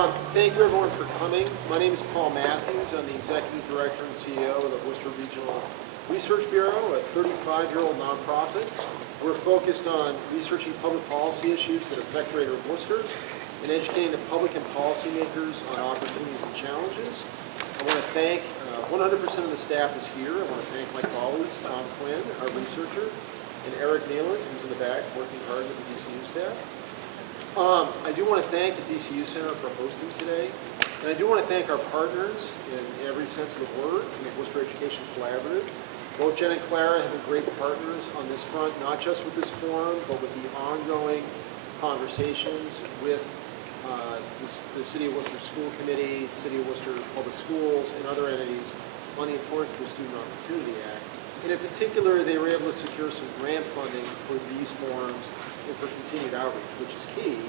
Thank you everyone for coming. My name is Paul Matthews. I'm the Executive Director and CEO of the Worcester Regional Research Bureau, a 35-year-old nonprofit. We're focused on researching public policy issues that affect Greater Worcester and educating the public and policymakers on opportunities and challenges. I want to thank 100% of the staff is here. I want to thank my colleagues, Tom Quinn, our researcher, and Eric Nealon, who's in the back working hard with the DCU staff. I do want to thank the DCU Center for hosting today, and I do want to thank our partners in every sense of the word from the Worcester Education Collaborative. Both Jen and Clara have been great partners on this front, not just with this forum, but with the ongoing conversations with the City of Worcester School Committee, City of Worcester Public Schools, and other entities on the importance of the Student Opportunity Act. And in particular, they were able to secure some grant funding for these forums and for continued outreach, which is key.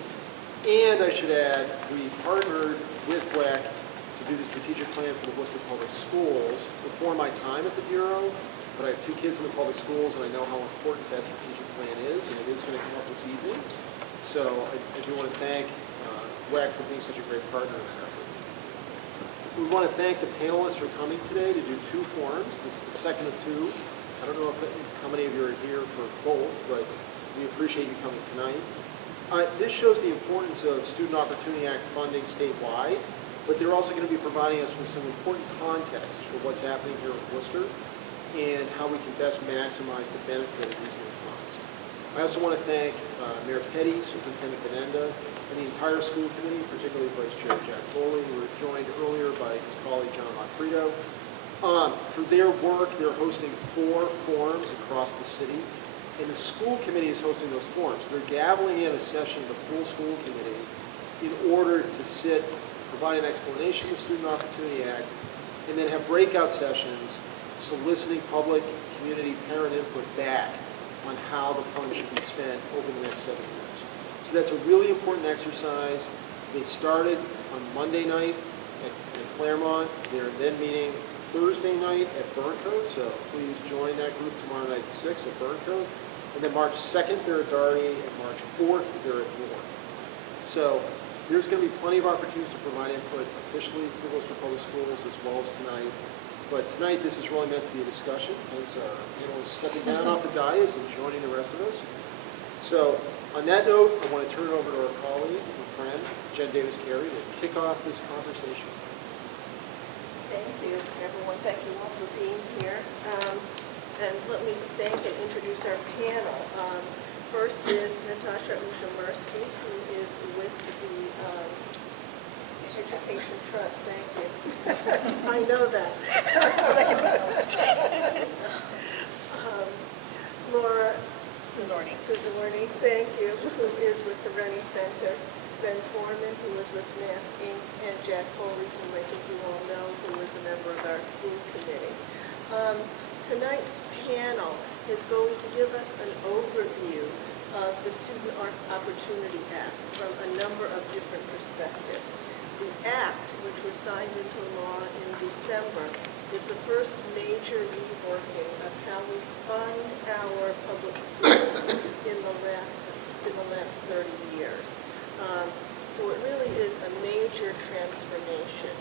And I should add, we partnered with WEC to do the strategic plan for the Worcester Public Schools before my time at the Bureau, but I have 2 kids in the public schools, and I know how important that strategic plan is, and it is going to come up this evening. So I do want to thank WEC for being such a great partner in that effort. We want to thank the panelists for coming today to do 2 forums. This is the second of 2. I don't know how many of you are here for both, but we appreciate you coming tonight. This shows the importance of Student Opportunity Act funding statewide, but they're also going to be providing us with some important context for what's happening here in Worcester and how we can best maximize the benefit of these new funds. I also want to thank Mayor Petty, Superintendent Benenda, and the entire school committee, particularly Vice Chair Jack Foley, who were joined earlier by his colleague John Loffredo. For their work, they're hosting 4 forums across the city, and the school committee is hosting those forums. They're gaveling in a session of the full school committee in order to sit, provide an explanation of the Student Opportunity Act, and then have breakout sessions soliciting public, community, parent input back on how the funds should be spent over the next 7 years. So that's a really important exercise. They started on Monday night at Claremont. They're then meeting Thursday night at Burncoat, so please join that group tomorrow night at 6 at Burncoat. And then March 2nd, they're at Darty, and March 4th, they're at North. So there's going to be plenty of opportunities to provide input officially to the Worcester Public Schools as well as tonight. But tonight, this is really meant to be a discussion, hence our panelists stepping down off the dais and joining the rest of us. So on that note, I want to turn it over to our colleague and friend, Jen Davis-Carey, to kick off this conversation. Thank you, everyone. Thank you all for being here. And let me thank and introduce our panel. First is Natasha Ushamersky, who is with the Education Trust. Thank you. I know that. Laura Desorni, thank you, who is with the Rennie Center. Ben Foreman, who is with Mass Inc., and Jack Foley, who I think you all know, who is a member of our school committee. Tonight's panel is going to give us an overview of the Student Opportunity Act from a number of different perspectives. The Act, which was signed into law in December, is the first major reworking of how we fund our public schools in the last 30 years. So it really is a major transformation.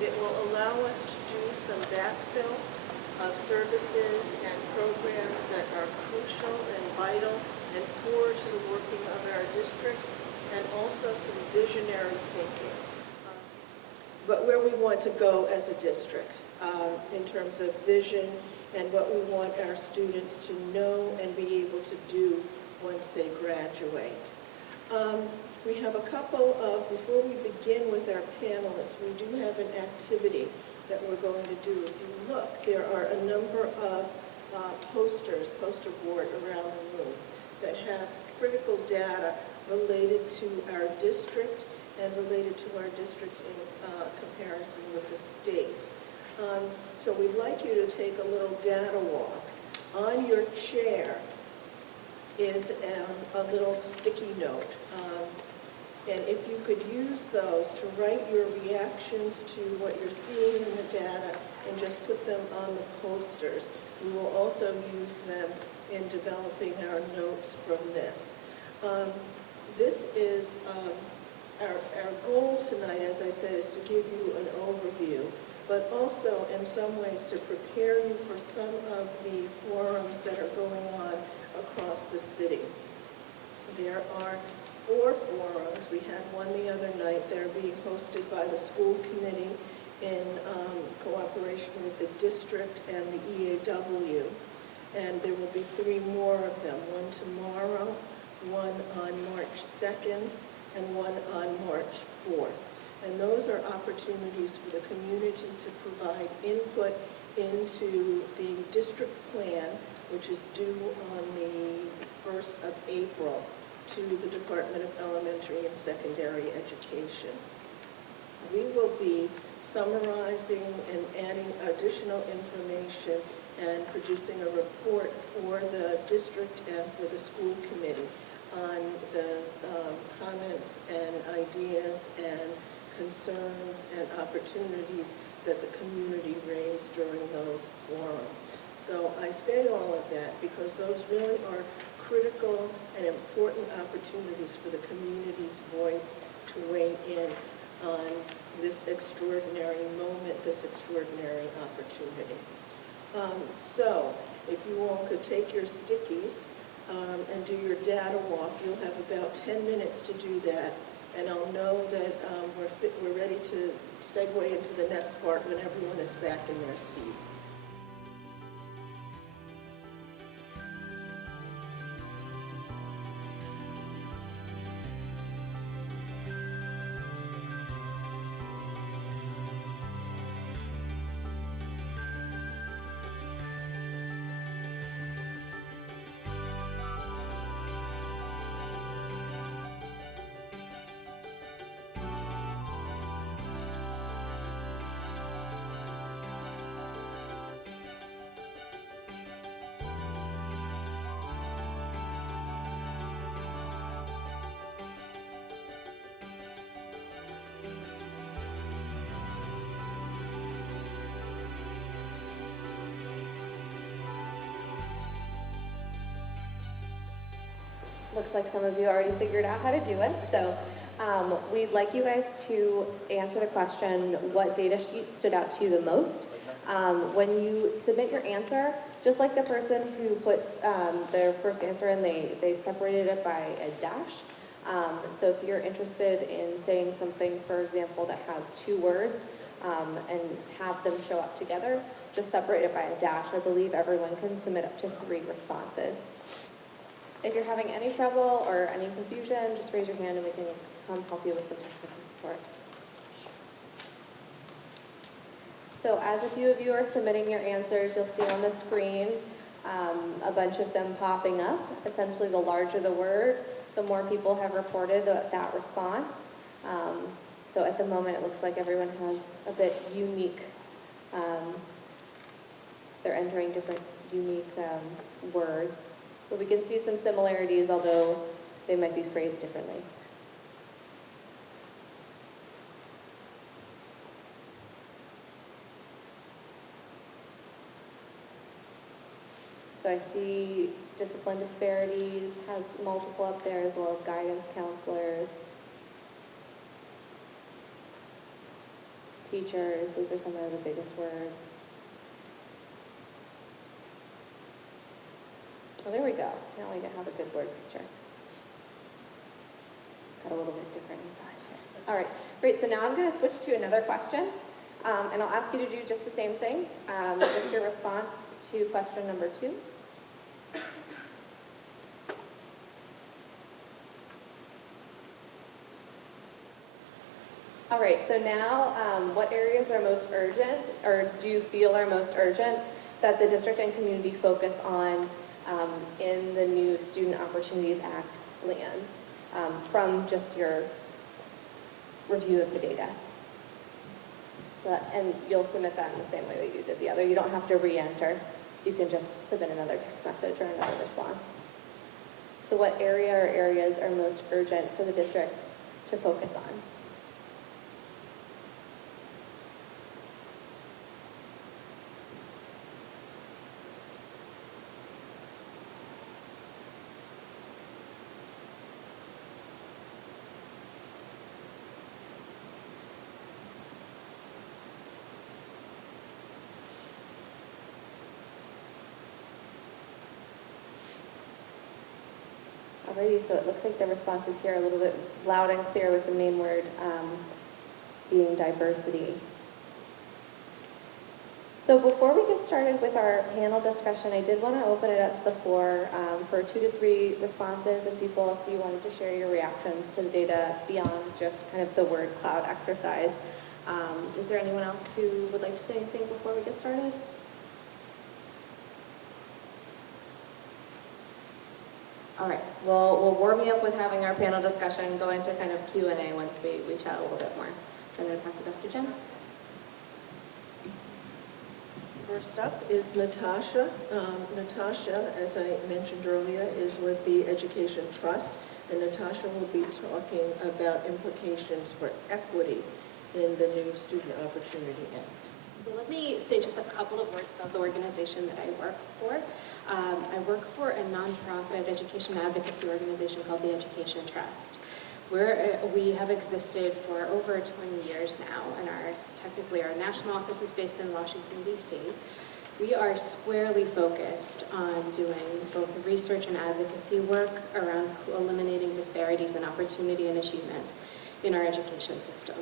It will allow us to do some backfill of services and programs that are crucial and vital and core to the working of our district, and also some visionary thinking. But where we want to go as a district in terms of vision and what we want our students to know and be able to do once they graduate. We have a couple of, before we begin with our panelists, we do have an activity that we're going to do. If you look, there are a number of poster board around the room that have critical data related to our district and related to our district in comparison with the state. So we'd like you to take a little data walk. On your chair is a little sticky note. And if you could use those to write your reactions to what you're seeing in the data and just put them on the posters. We will also use them in developing our notes from this. This is our goal tonight, as I said, is to give you an overview, but also in some ways to prepare you for some of the forums that are going on across the city. There are 4 forums. We had one the other night. They're being hosted by the school committee in cooperation with the district and the EAW. And there will be 3 more of them, one tomorrow, one on March 2nd, and one on March 4th. And those are opportunities for the community to provide input into the district plan, which is due on the 1st of April to the Department of Elementary and Secondary Education. We will be summarizing and adding additional information and producing a report for the district and for the school committee on the comments and ideas and concerns and opportunities that the community raised during those forums. So I say all of that because those really are critical and important opportunities for the community's voice to weigh in on this extraordinary moment, this extraordinary opportunity. So if you all could take your stickies and do your data walk, you'll have about 10 minutes to do that. And I'll know that we're ready to segue into the next part when everyone is back in their seat. Looks like some of you already figured out how to do it. So we'd like you guys to answer the question, what data sheet stood out to you the most? When you submit your answer, just like the person who puts their first answer in, they separated it by a dash. So if you're interested in saying something, for example, that has 2 words and have them show up together, just separate it by a dash. I believe everyone can submit up to 3 responses. If you're having any trouble or any confusion, just raise your hand and we can come help you with some technical support. So as a few of you are submitting your answers, you'll see on the screen a bunch of them popping up. Essentially, the larger the word, the more people have reported that response. So at the moment, it looks like everyone has a bit unique, they're entering different unique words. But we can see some similarities, although they might be phrased differently. So I see discipline disparities has multiple up there, as well as guidance counselors, teachers. Those are some of the biggest words. Oh, there we go. Now we have a good word picture. Got a little bit different in size there. All right, great. So now I'm going to switch to another question, and I'll ask you to do just the same thing, just your response to question number 2. All right, so now what areas are most urgent, or do you feel are most urgent, that the district and community focus on in the new Student Opportunities Act plans from just your review of the data? So, and you'll submit that in the same way that you did the other. You don't have to re-enter. You can just submit another text message or another response. So what area or areas are most urgent for the district to focus on? Alrighty, so it looks like the responses here are a little bit loud and clear with the main word being diversity. So before we get started with our panel discussion, I did want to open it up to the floor for 2 to 3 responses of people if you wanted to share your reactions to the data beyond just kind of the word cloud exercise. Is there anyone else who would like to say anything before we get started? All right, we'll warm you up with having our panel discussion, go into kind of Q&A once we chat a little bit more. So I'm going to pass it back to Jen. First up is Natasha. Natasha, as I mentioned earlier, is with the Education Trust, and Natasha will be talking about implications for equity in the new Student Opportunity Act. So let me say just a couple of words about the organization that I work for. I work for a nonprofit education advocacy organization called the Education Trust. We have existed for over 20 years now, and technically our national office is based in Washington, D.C. We are squarely focused on doing both research and advocacy work around eliminating disparities in opportunity and achievement in our education system.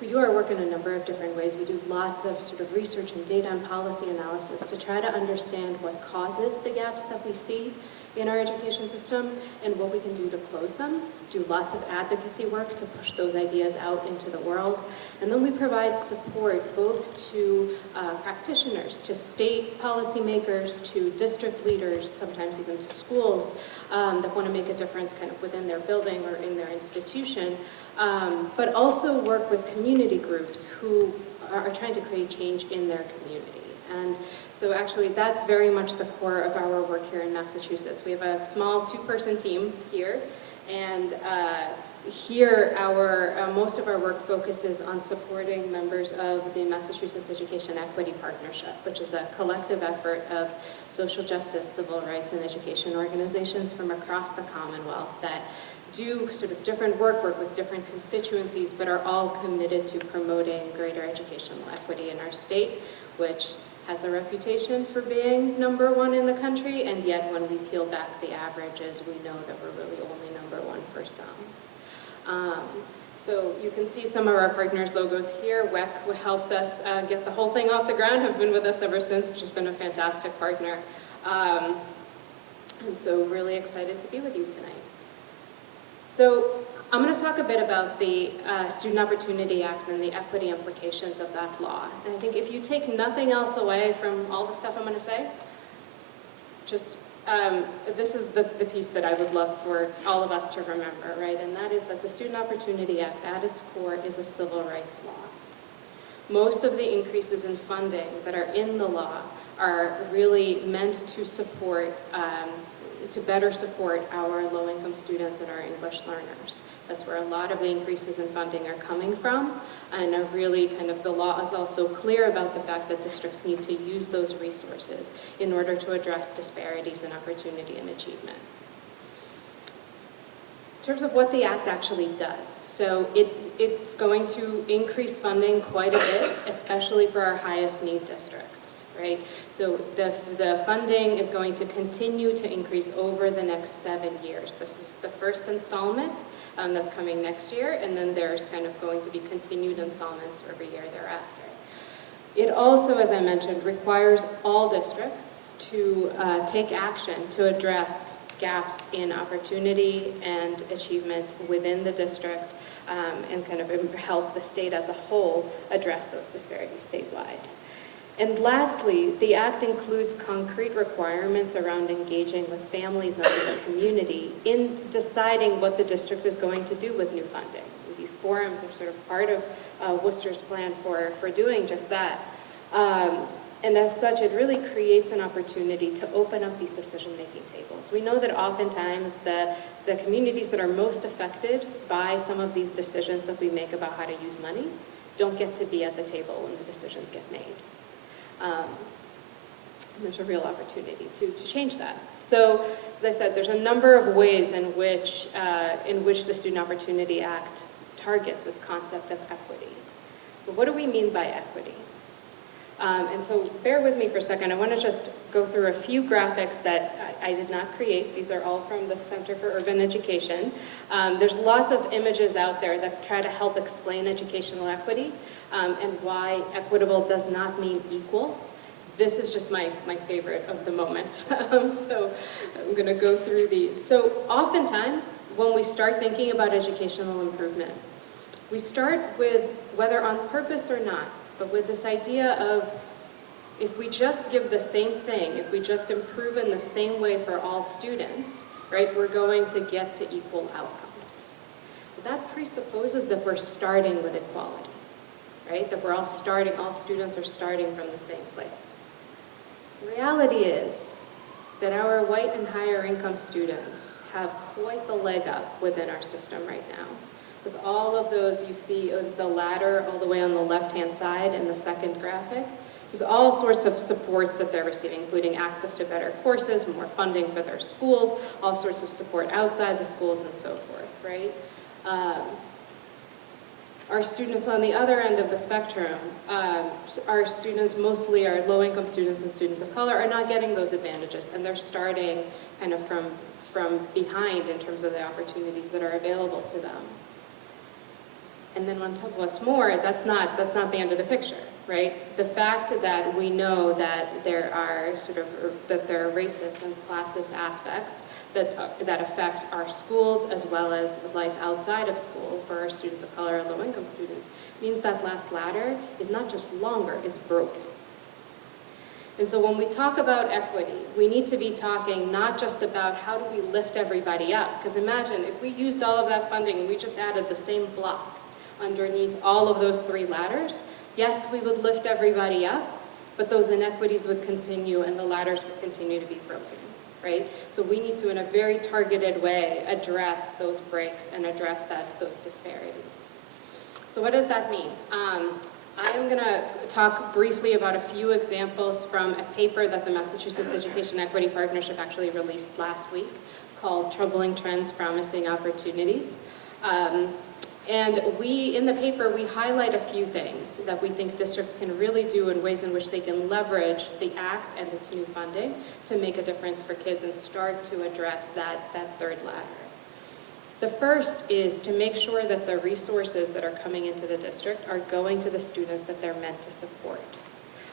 We do our work in a number of different ways. We do lots of sort of research and data and policy analysis to try to understand what causes the gaps that we see in our education system and what we can do to close them. Do lots of advocacy work to push those ideas out into the world. And then we provide support both to practitioners, to state policymakers, to district leaders, sometimes even to schools that want to make a difference kind of within their building or in their institution, but also work with community groups who are trying to create change in their community. And so actually that's very much the core of our work here in Massachusetts. We have a small 2-person team here, and here most of our work focuses on supporting members of the Massachusetts Education Equity Partnership, which is a collective effort of social justice, civil rights, and education organizations from across the Commonwealth that do sort of different work with different constituencies, but are all committed to promoting greater educational equity in our state, which has a reputation for being #1 in the country, and yet when we peel back the averages, we know that we're really only #1 for some. So you can see some of our partners' logos here. WEC helped us get the whole thing off the ground, have been with us ever since, which has been a fantastic partner. And so really excited to be with you tonight. So I'm going to talk a bit about the Student Opportunity Act and the equity implications of that law. And I think if you take nothing else away from all the stuff I'm going to say, just this is the piece that I would love for all of us to remember, right? And that is that the Student Opportunity Act at its core is a civil rights law. Most of the increases in funding that are in the law are really meant to support to better support our low-income students and our English learners. That's where a lot of the increases in funding are coming from, and really kind of the law is also clear about the fact that districts need to use those resources in order to address disparities in opportunity and achievement. In terms of what the Act actually does, so it's going to increase funding quite a bit, especially for our highest need districts, right? So the funding is going to continue to increase over the next 7 years. This is the first installment that's coming next year, and then there's kind of going to be continued installments for every year thereafter. It also, as I mentioned, requires all districts to take action to address gaps in opportunity and achievement within the district and kind of help the state as a whole address those disparities statewide. And lastly, the Act includes concrete requirements around engaging with families and the community in deciding what the district is going to do with new funding. These forums are sort of part of Worcester's plan for doing just that. And as such, it really creates an opportunity to open up these decision-making tables. We know that oftentimes the communities that are most affected by some of these decisions that we make about how to use money don't get to be at the table when the decisions get made. There's a real opportunity to change that. So, as I said, there's a number of ways in which the Student Opportunity Act targets this concept of equity. But what do we mean by equity? And so bear with me for a second. I want to just go through a few graphics that I did not create. These are all from the Center for Urban Education. There's lots of images out there that try to help explain educational equity and why equitable does not mean equal. This is just my favorite of the moment. So I'm going to go through these. So oftentimes, when we start thinking about educational improvement, we start with, whether on purpose or not, but with this idea of, if we just give the same thing, if we just improve in the same way for all students, right, we're going to get to equal outcomes. That presupposes that we're starting with equality, right? That we're all students are starting from the same place. The reality is that our white and higher income students have quite the leg up within our system right now. With all of those, you see the ladder all the way on the left-hand side in the second graphic. There's all sorts of supports that they're receiving, including access to better courses, more funding for their schools, all sorts of support outside the schools, and so forth, right? Our students on the other end of the spectrum, our students, mostly our low-income students and students of color, are not getting those advantages, and they're starting kind of from behind in terms of the opportunities that are available to them. And then on top of what's more, that's not the end of the picture, right? The fact that we know that there are there are racist and classist aspects that affect our schools as well as life outside of school for our students of color and low-income students means that last ladder is not just longer, it's broken. And so when we talk about equity, we need to be talking not just about how do we lift everybody up, because imagine if we used all of that funding and we just added the same block underneath all of those three ladders, yes, we would lift everybody up, but those inequities would continue and the ladders would continue to be broken, right? So we need to, in a very targeted way, address those breaks and address those disparities. So what does that mean? I am going to talk briefly about a few examples from a paper that the Massachusetts Education Equity Partnership actually released last week called Troubling Trends, Promising Opportunities. And in the paper, we highlight a few things that we think districts can really do in ways in which they can leverage the Act and its new funding to make a difference for kids and start to address that third ladder. The first is to make sure that the resources that are coming into the district are going to the students that they're meant to support.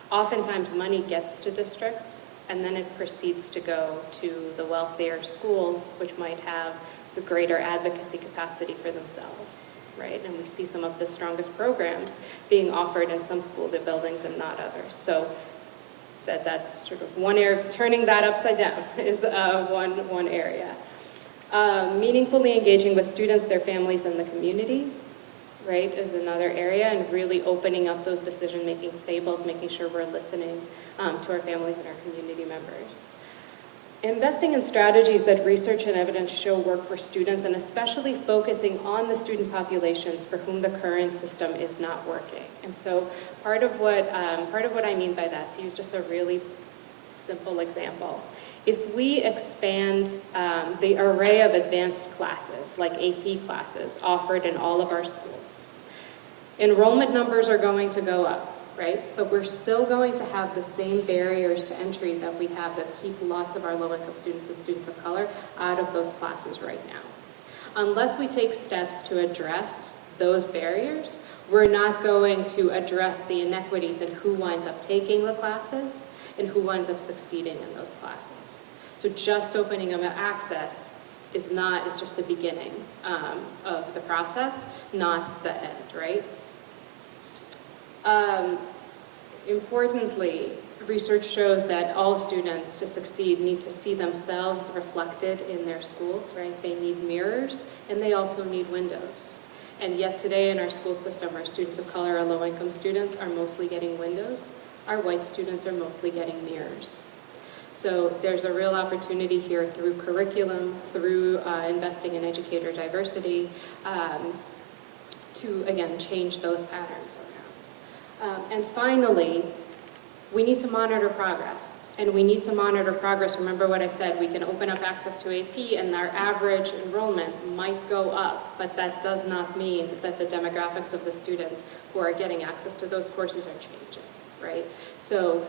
Oftentimes, money gets to districts, and then it proceeds to go to the wealthier schools, which might have the greater advocacy capacity for themselves, right? And we see some of the strongest programs being offered in some school buildings and not others. So that's sort of one area. Turning that upside down is one area. Meaningfully engaging with students, their families, and the community, right, is another area, and really opening up those decision-making tables, making sure we're listening to our families and our community members. Investing in strategies that research and evidence show work for students, and especially focusing on the student populations for whom the current system is not working. And so part of what I mean by that, to use just a really simple example, if we expand the array of advanced classes, like AP classes, offered in all of our schools, enrollment numbers are going to go up. Right? But we're still going to have the same barriers to entry that we have that keep lots of our low-income students and students of color out of those classes right now. Unless we take steps to address those barriers, we're not going to address the inequities in who winds up taking the classes and who winds up succeeding in those classes. So just opening up access is just the beginning of the process, not the end, right? Importantly, research shows that all students to succeed need to see themselves reflected in their schools, right? They need mirrors, and they also need windows. And yet today in our school system, our students of color, our low-income students, are mostly getting windows. Our white students are mostly getting mirrors. So there's a real opportunity here through curriculum, through investing in educator diversity, to, again, change those patterns around. And finally, we need to monitor progress. And we need to monitor progress. Remember what I said, we can open up access to AP and our average enrollment might go up, but that does not mean that the demographics of the students who are getting access to those courses are changing, right? So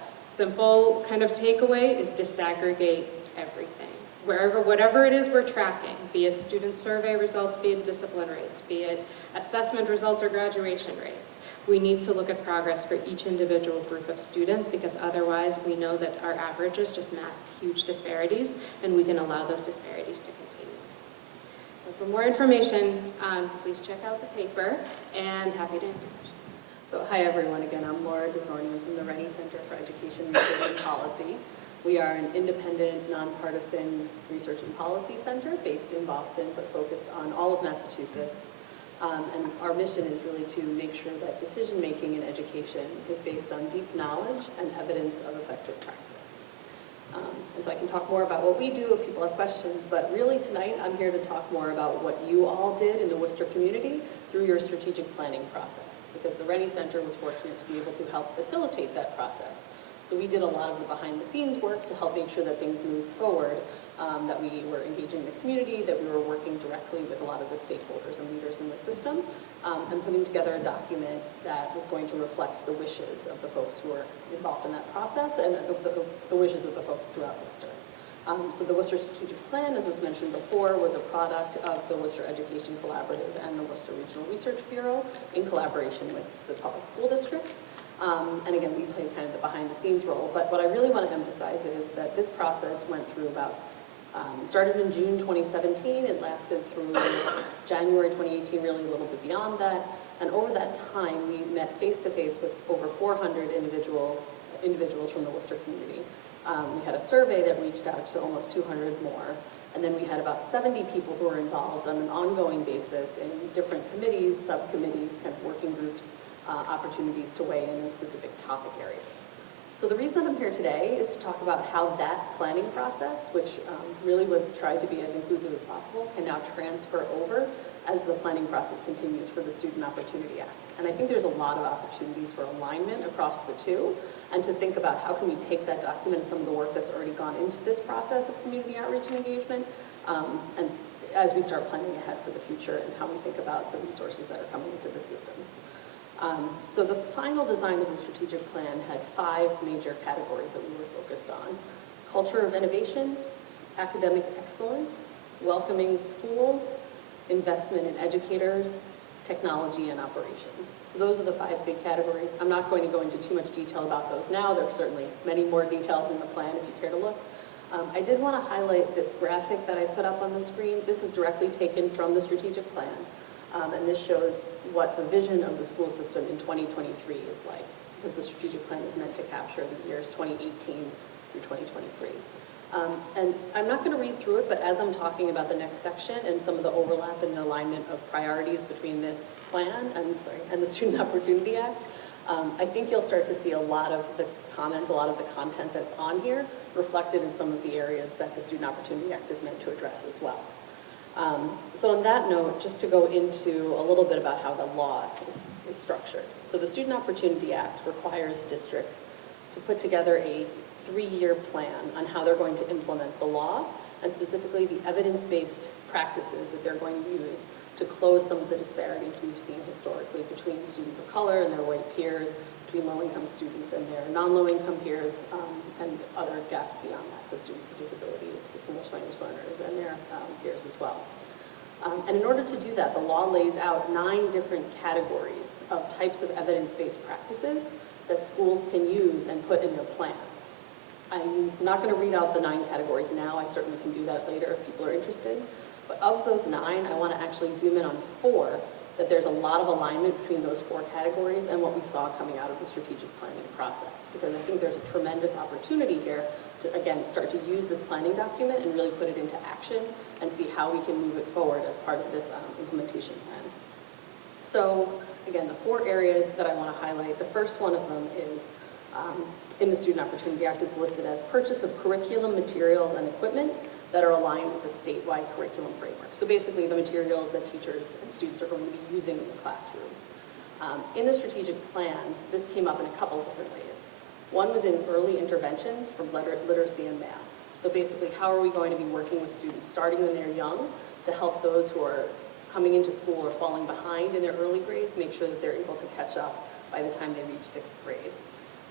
Simple kind of takeaway is disaggregate everything. Whatever it is we're tracking, be it student survey results, be it discipline rates, be it assessment results or graduation rates, we need to look at progress for each individual group of students, because otherwise we know that our averages just mask huge disparities, and we can allow those disparities to continue. So for more information, please check out the paper, and happy to answer questions. So hi everyone, again, I'm Laura DeSorni from the Rennie Center for Education Research and Policy. We are an independent, nonpartisan research and policy center based in Boston, but focused on all of Massachusetts. And our mission is really to make sure that decision-making in education is based on deep knowledge and evidence of effective practice. And so I can talk more about what we do if people have questions, but really tonight I'm here to talk more about what you all did in the Worcester community through your strategic planning process, because the Rennie Center was fortunate to be able to help facilitate that process. So we did a lot of the behind-the-scenes work to help make sure that things moved forward, that we were engaging the community, that we were working directly with a lot of the stakeholders and leaders in the system, and putting together a document that was going to reflect the wishes of the folks who were involved in that process and the wishes of the folks throughout Worcester. So the Worcester Strategic Plan, as was mentioned before, was a product of the Worcester Education Collaborative and the Worcester Regional Research Bureau in collaboration with the public school district. And again, we played kind of the behind-the-scenes role, but what I really want to emphasize is that this process went through it started in June 2017, it lasted through January 2018, really a little bit beyond that, and over that time we met face-to-face with over 400 individuals from the Worcester community. We had a survey that reached out to almost 200 more, and then we had about 70 people who were involved on an ongoing basis in different committees, subcommittees, kind of working groups, opportunities to weigh in specific topic areas. So the reason that I'm here today is to talk about how that planning process, which really was tried to be as inclusive as possible, can now transfer over as the planning process continues for the Student Opportunity Act. And I think there's a lot of opportunities for alignment across the two, and to think about how can we take that document and some of the work that's already gone into this process of community outreach and engagement, and as we start planning ahead for the future and how we think about the resources that are coming into the system. So the final design of the strategic plan had 5 major categories that we were focused on: culture of innovation, academic excellence, welcoming schools, investment in educators, technology, and operations. So those are the 5 big categories. I'm not going to go into too much detail about those now. There are certainly many more details in the plan if you care to look. I did want to highlight this graphic that I put up on the screen. This is directly taken from the strategic plan. And this shows what the vision of the school system in 2023 is like, because the strategic plan is meant to capture the years 2018 through 2023. And I'm not going to read through it, but as I'm talking about the next section and some of the overlap and alignment of priorities between this plan and the Student Opportunity Act, I think you'll start to see a lot of the comments, a lot of the content that's on here reflected in some of the areas that the Student Opportunity Act is meant to address as well. So on that note, just to go into a little bit about how the law is structured. So the Student Opportunity Act requires districts to put together a 3-year plan on how they're going to implement the law, and specifically the evidence-based practices that they're going to use to close some of the disparities we've seen historically between students of color and their white peers, between low-income students and their non-low-income peers, and other gaps beyond that, so students with disabilities, English language learners, and their peers as well. And in order to do that, the law lays out 9 different categories of types of evidence-based practices that schools can use and put in their plans. I'm not going to read out the 9 categories now. I certainly can do that later if people are interested. But of those 9, I want to actually zoom in on 4, that there's a lot of alignment between those 4 categories and what we saw coming out of the strategic planning process. Because I think there's a tremendous opportunity here to, again, start to use this planning document and really put it into action and see how we can move it forward as part of this implementation plan. So, again, the 4 areas that I want to highlight, the first one of them is in the Student Opportunity Act, it's listed as purchase of curriculum, materials, and equipment that are aligned with the statewide curriculum framework. So basically the materials that teachers and students are going to be using in the classroom. In the strategic plan, this came up in a couple different ways. One was in early interventions for literacy and math. So basically, how are we going to be working with students starting when they're young to help those who are coming into school or falling behind in their early grades, make sure that they're able to catch up by the time they reach 6th grade.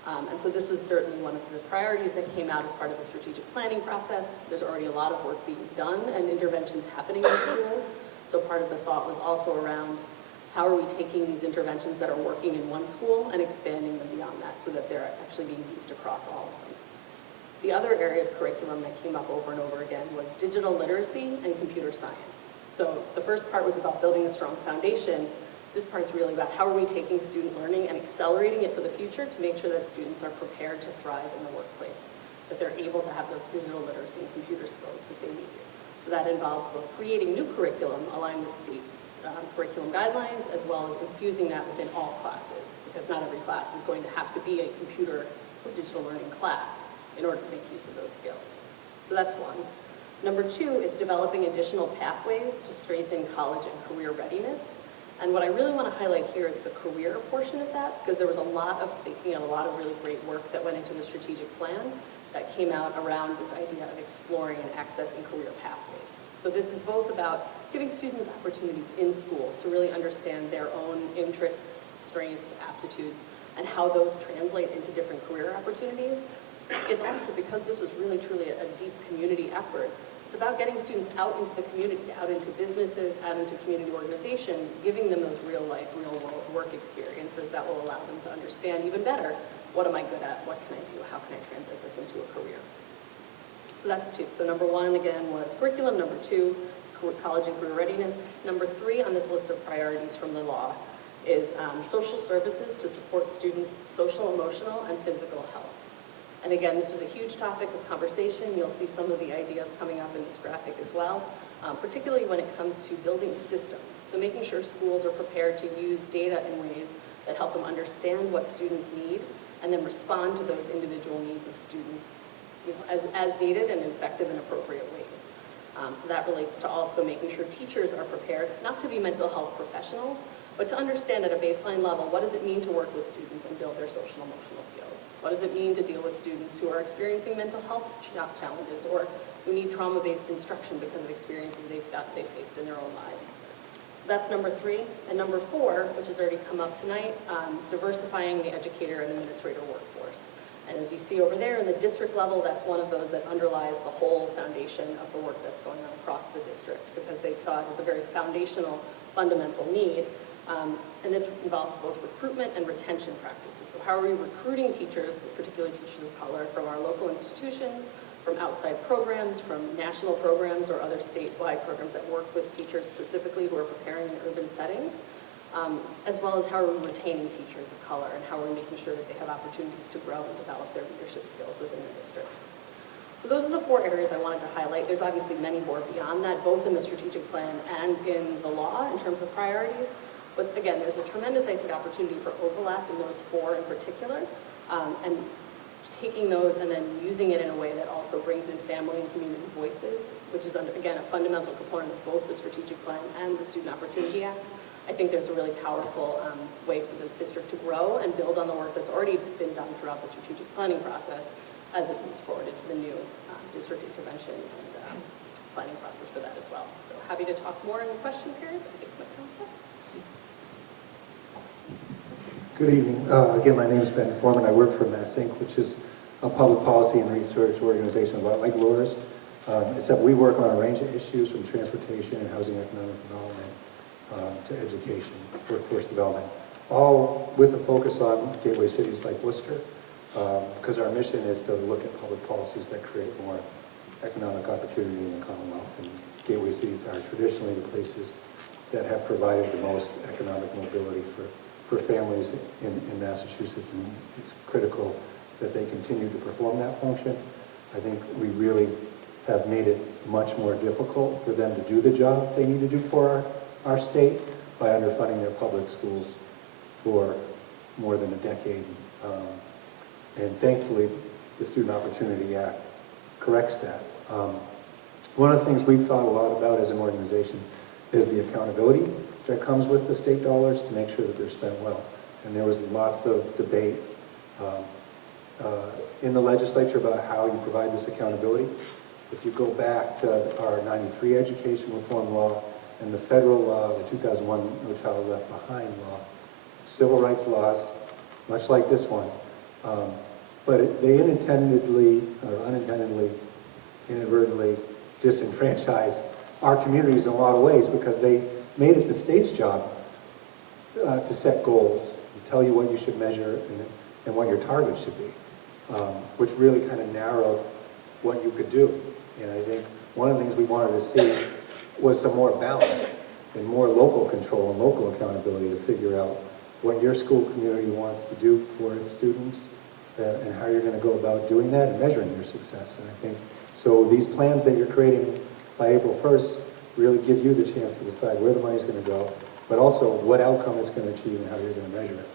And so this was certainly one of the priorities that came out as part of the strategic planning process. There's already a lot of work being done and interventions happening in schools. So part of the thought was also around how are we taking these interventions that are working in one school and expanding them beyond that so that they're actually being used across all of them. The other area of curriculum that came up over and over again was digital literacy and computer science. So the first part was about building a strong foundation. This part's really about how are we taking student learning and accelerating it for the future to make sure that students are prepared to thrive in the workplace, that they're able to have those digital literacy and computer skills that they need. So that involves both creating new curriculum aligned with state curriculum guidelines, as well as infusing that within all classes, because not every class is going to have to be a computer or digital learning class in order to make use of those skills. So that's one. Number two is developing additional pathways to strengthen college and career readiness. And what I really want to highlight here is the career portion of that, because there was a lot of thinking and a lot of really great work that went into the strategic plan that came out around this idea of exploring and accessing career pathways. So this is both about giving students opportunities in school to really understand their own interests, strengths, aptitudes, and how those translate into different career opportunities. It's also, because this was really truly a deep community effort, it's about getting students out into the community, out into businesses, out into community organizations, giving them those real life, real world work experiences that will allow them to understand even better, what am I good at, what can I do, how can I translate this into a career. So that's two. So number one, again, was curriculum. Number two, college and career readiness. Number three on this list of priorities from the law is social services to support students' social, emotional, and physical health. And again, this was a huge topic of conversation. You'll see some of the ideas coming up in this graphic as well, particularly when it comes to building systems. So making sure schools are prepared to use data in ways that help them understand what students need and then respond to those individual needs of students, you know, as needed and effective and appropriate ways. So that relates to also making sure teachers are prepared not to be mental health professionals, but to understand at a baseline level, what does it mean to work with students and build their social and emotional skills? What does it mean to deal with students who are experiencing mental health challenges or who need trauma-based instruction because of experiences they've faced in their own lives? So that's number three. And number four, which has already come up tonight, diversifying the educator and administrator workforce. And as you see over there in the district level, that's one of those that underlies the whole foundation of the work that's going on across the district, because they saw it as a very foundational, fundamental need. And this involves both recruitment and retention practices. So how are we recruiting teachers, particularly teachers of color, from our local institutions, from outside programs, from national programs or other statewide programs that work with teachers specifically who are preparing in urban settings, as well as how are we retaining teachers of color and how are we making sure that they have opportunities to grow and develop their leadership skills within the district. So those are the four areas I wanted to highlight. There's obviously many more beyond that, both in the strategic plan and in the law in terms of priorities. But again, there's a tremendous, I think, opportunity for overlap in those four in particular, and taking those and then using it in a way that also brings in family and community voices, which is, again, a fundamental component of both the strategic plan and the Student Opportunity Act. I think there's a really powerful way for the district to grow and build on the work that's already been done throughout the strategic planning process as it moves forward into the new district intervention and planning process for that as well. So happy to talk more in the question period. I think my time's up. Good evening. Again, my name is Ben Foreman. I work for Mass Inc., which is a public policy and research organization, a lot like LWRRB, except we work on a range of issues from transportation and housing economic development to education, workforce development, all with a focus on gateway cities like Worcester, because our mission is to look at public policies that create more economic opportunity in the Commonwealth. And gateway cities are traditionally the places that have provided the most economic mobility for families in Massachusetts, and it's critical that they continue to perform that function. I think we really have made it much more difficult for them to do the job they need to do for our state by underfunding their public schools for more than a decade. And thankfully, the Student Opportunity Act corrects that. One of the things we've thought a lot about as an organization is the accountability that comes with the state dollars to make sure that they're spent well. And there was lots of debate in the legislature about how you provide this accountability. If you go back to our 93 education reform law and the federal law, the 2001 No Child Left Behind law, civil rights laws, much like this one, They inadvertently, disenfranchised our communities in a lot of ways because they made it the state's job to set goals and tell you what you should measure and what your target should be, which really kind of narrowed what you could do. And I think one of the things we wanted to see was some more balance and more local control and local accountability to figure out what your school community wants to do for its students and how you're going to go about doing that and measuring your success. And I think, so these plans that you're creating by April 1st really give you the chance to decide where the money's going to go, but also what outcome it's going to achieve and how you're going to measure it.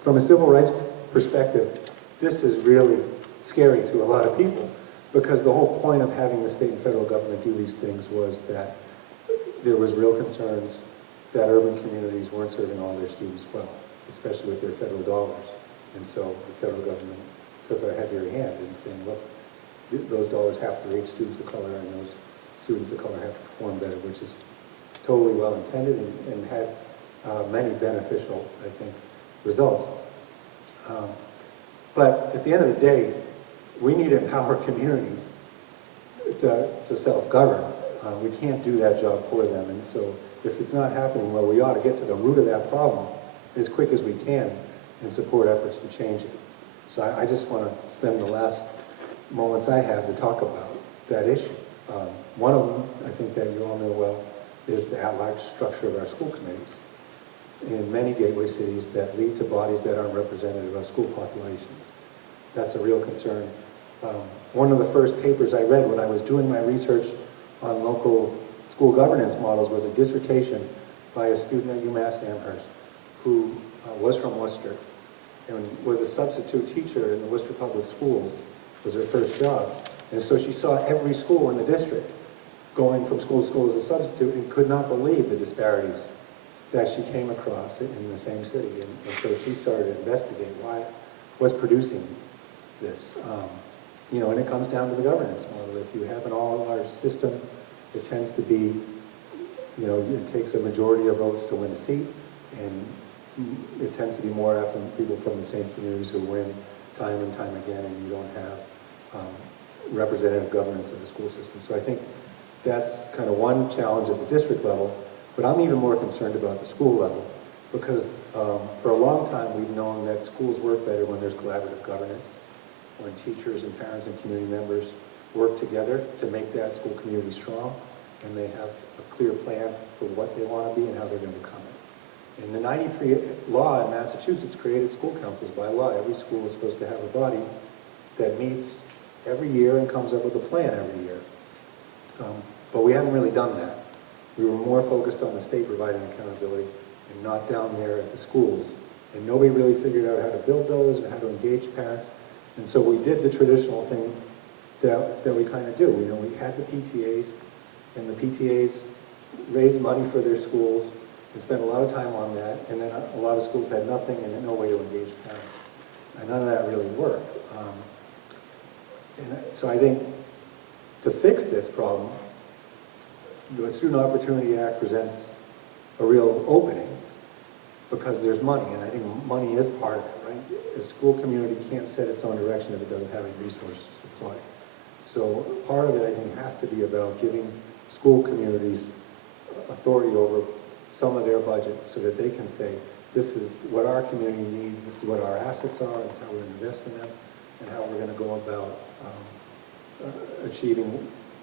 From a civil rights perspective, this is really scary to a lot of people because the whole point of having the state and federal government do these things was that there was real concerns that urban communities weren't serving all their students well, especially with their federal dollars. And so the federal government took a heavier hand in saying, look, those dollars have to reach students of color and those students of color have to perform better, which is totally well intended and had many beneficial, I think, results. But at the end of the day, we need to empower communities to self-govern. We can't do that job for them. And so if it's not happening, well, we ought to get to the root of that problem as quick as we can and support efforts to change it. So I just want to spend the last moments I have to talk about that issue. One of them, I think that you all know well, is the at-large structure of our school committees in many gateway cities that lead to bodies that aren't representative of school populations. That's a real concern. One of the first papers I read when I was doing my research on local school governance models was a dissertation by a student at UMass Amherst who was from Worcester and was a substitute teacher in the Worcester Public Schools, was her first job. And so she saw every school in the district going from school to school as a substitute and could not believe the disparities that she came across in the same city. And so she started to investigate what's producing this. And it comes down to the governance model. If you have an all-large system, it tends to be, it takes a majority of votes to win a seat, and it tends to be more often people from the same communities who win time and time again, and you don't have representative governance of the school system. So I think that's kind of one challenge at the district level, but I'm even more concerned about the school level, because for a long time we've known that schools work better when there's collaborative governance, when teachers and parents and community members work together to make that school community strong, and they have a clear plan for what they want to be and how they're going to become it. And the 93 law in Massachusetts created school councils by law. Every school is supposed to have a body that meets every year and comes up with a plan every year. But we haven't really done that. We were more focused on the state providing accountability and not down there at the schools. And nobody really figured out how to build those and how to engage parents. And so we did the traditional thing that we kind of do. We had the PTAs, and the PTAs raised money for their schools and spent a lot of time on that, and then a lot of schools had nothing and no way to engage parents. And none of that really worked. So I think to fix this problem, the Student Opportunity Act presents a real opening because there's money, and I think money is part of it, right? A school community can't set its own direction if it doesn't have any resources to deploy. So part of it, I think, has to be about giving school communities authority over some of their budget so that they can say, this is what our community needs, this is what our assets are, this is how we're going to invest in them, and how we're going to go about achieving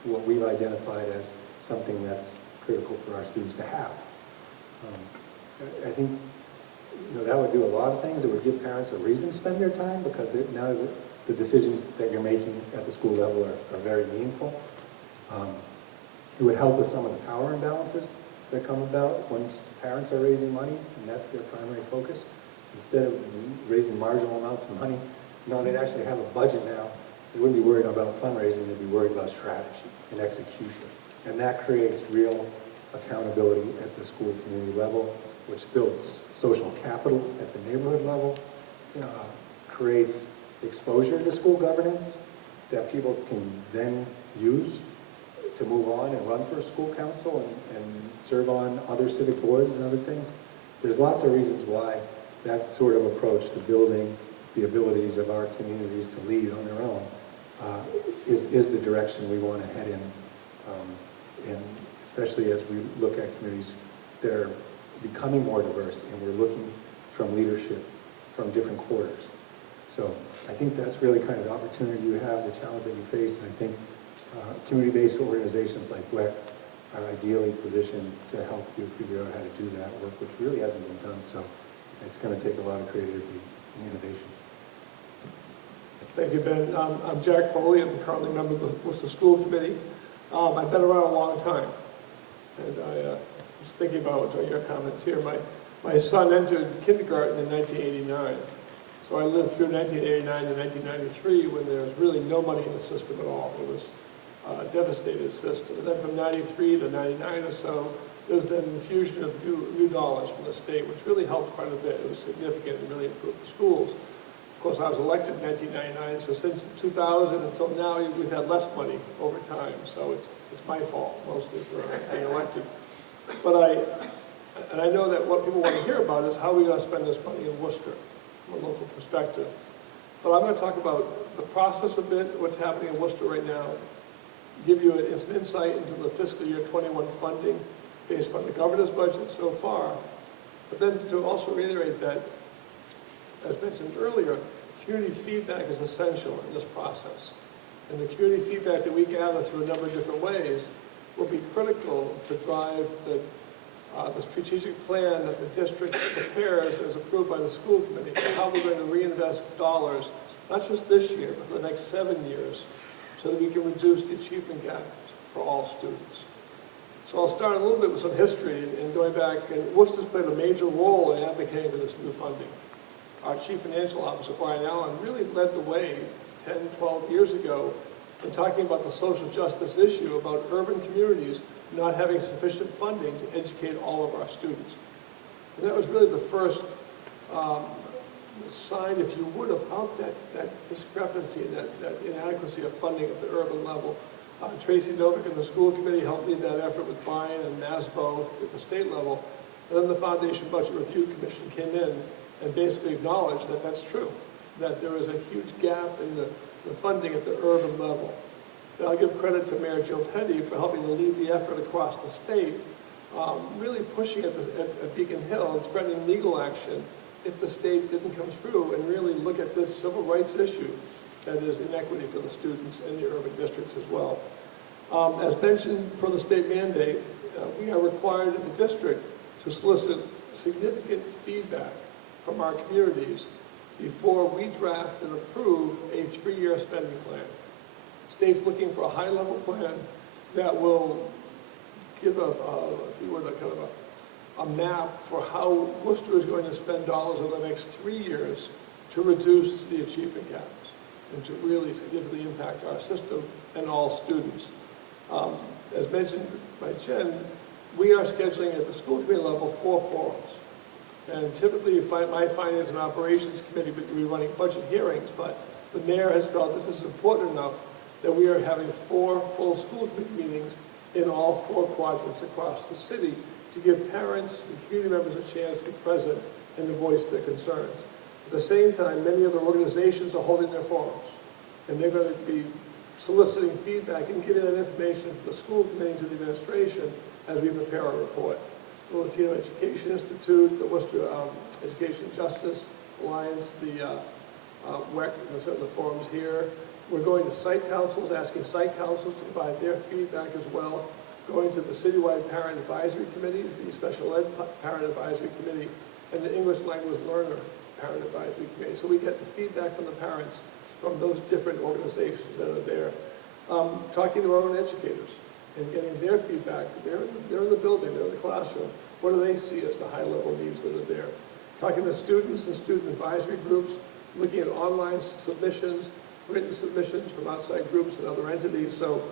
what we've identified as something that's critical for our students to have. I think that would do a lot of things. It would give parents a reason to spend their time because now the decisions that you're making at the school level are very meaningful. It would help with some of the power imbalances that come about when parents are raising money and that's their primary focus. Instead of raising marginal amounts of money, they'd actually have a budget now. They wouldn't be worried about fundraising, they'd be worried about strategy and execution. And that creates real accountability at the school community level, which builds social capital at the neighborhood level, creates exposure to school governance that people can then use to move on and run for a school council and serve on other civic boards and other things. There's lots of reasons why that sort of approach to building the abilities of our communities to lead on their own is the direction we want to head in. And especially as we look at communities that are becoming more diverse and we're looking from leadership from different quarters. So I think that's really kind of the opportunity you have, the challenge that you face, and I think community-based organizations like WEC are ideally positioned to help you figure out how to do that work, which really hasn't been done, so it's going to take a lot of creativity and innovation. Thank you, Ben. I'm Jack Foley. I'm currently a member of the Worcester School Committee. I've been around a long time, and I was thinking about your comments here. My son entered kindergarten in 1989, so I lived through 1989 to 1993 when there was really no money in the system at all. It was a devastated system. And then from 93 to 99 or so, there was then infusion of new dollars from the state, which really helped quite a bit. It was significant and really improved the schools. Of course, I was elected in 1999, so since 2000 until now, we've had less money over time. So it's my fault, mostly, for being elected. But I know that what people want to hear about is how we're going to spend this money in Worcester from a local perspective. But I'm going to talk about the process a bit, what's happening in Worcester right now, give you an insight into the fiscal year 21 funding based on the governor's budget so far. But then to also reiterate that, as mentioned earlier, community feedback is essential in this process. And the community feedback that we gather through a number of different ways will be critical to drive the strategic plan that the district prepares as approved by the school committee for how we're going to reinvest dollars, not just this year, but for the next 7 years, so that we can reduce the achievement gap for all students. So I'll start a little bit with some history and going back, and Worcester's played a major role in advocating for this new funding. Our Chief Financial Officer, Brian Allen, really led the way 10, 12 years ago in talking about the social justice issue about urban communities not having sufficient funding to educate all of our students. And that was really the first sign, if you would, about that discrepancy, that inadequacy of funding at the urban level. Tracy Novick and the school committee helped lead that effort with Brian and NASBO at the state level. And then the Foundation Budget Review Commission came in and basically acknowledged that that's true, that there is a huge gap in the funding at the urban level. And I'll give credit to Mayor Joe Petty for helping to lead the effort across the state, really pushing at Beacon Hill and threatening legal action if the state didn't come through and really look at this civil rights issue that is inequity for the students in the urban districts as well. As mentioned per the state mandate, we are required in the district to solicit significant feedback from our communities before we draft and approve a 3-year spending plan. State's looking for a high-level plan that will give if you would, a map for how Worcester is going to spend dollars over the next 3 years to reduce the achievement gaps and to really significantly impact our system and all students. As mentioned by Jen, we are scheduling at the school committee level 4 forums. And typically, my finance and operations committee would be running budget hearings, but the mayor has felt this is important enough that we are having 4 full school committee meetings in all 4 quadrants across the city to give parents and community members a chance to be present and to voice their concerns. At the same time, many other organizations are holding their forums, and they're going to be soliciting feedback and giving that information to the school committee and to the administration as we prepare our report. The Latino Education Institute, the Worcester Education Justice Alliance, the WEC, and the forums here. We're going to site councils, asking site councils to provide their feedback as well, going to the Citywide Parent Advisory Committee, the Special Ed Parent Advisory Committee, and the English Language Learner Parent Advisory Committee. So we get the feedback from the parents from those different organizations that are there. Talking to our own educators and getting their feedback. They're in the building, they're in the classroom. What do they see as the high-level needs that are there? Talking to students and student advisory groups, looking at online submissions, written submissions from outside groups and other entities. So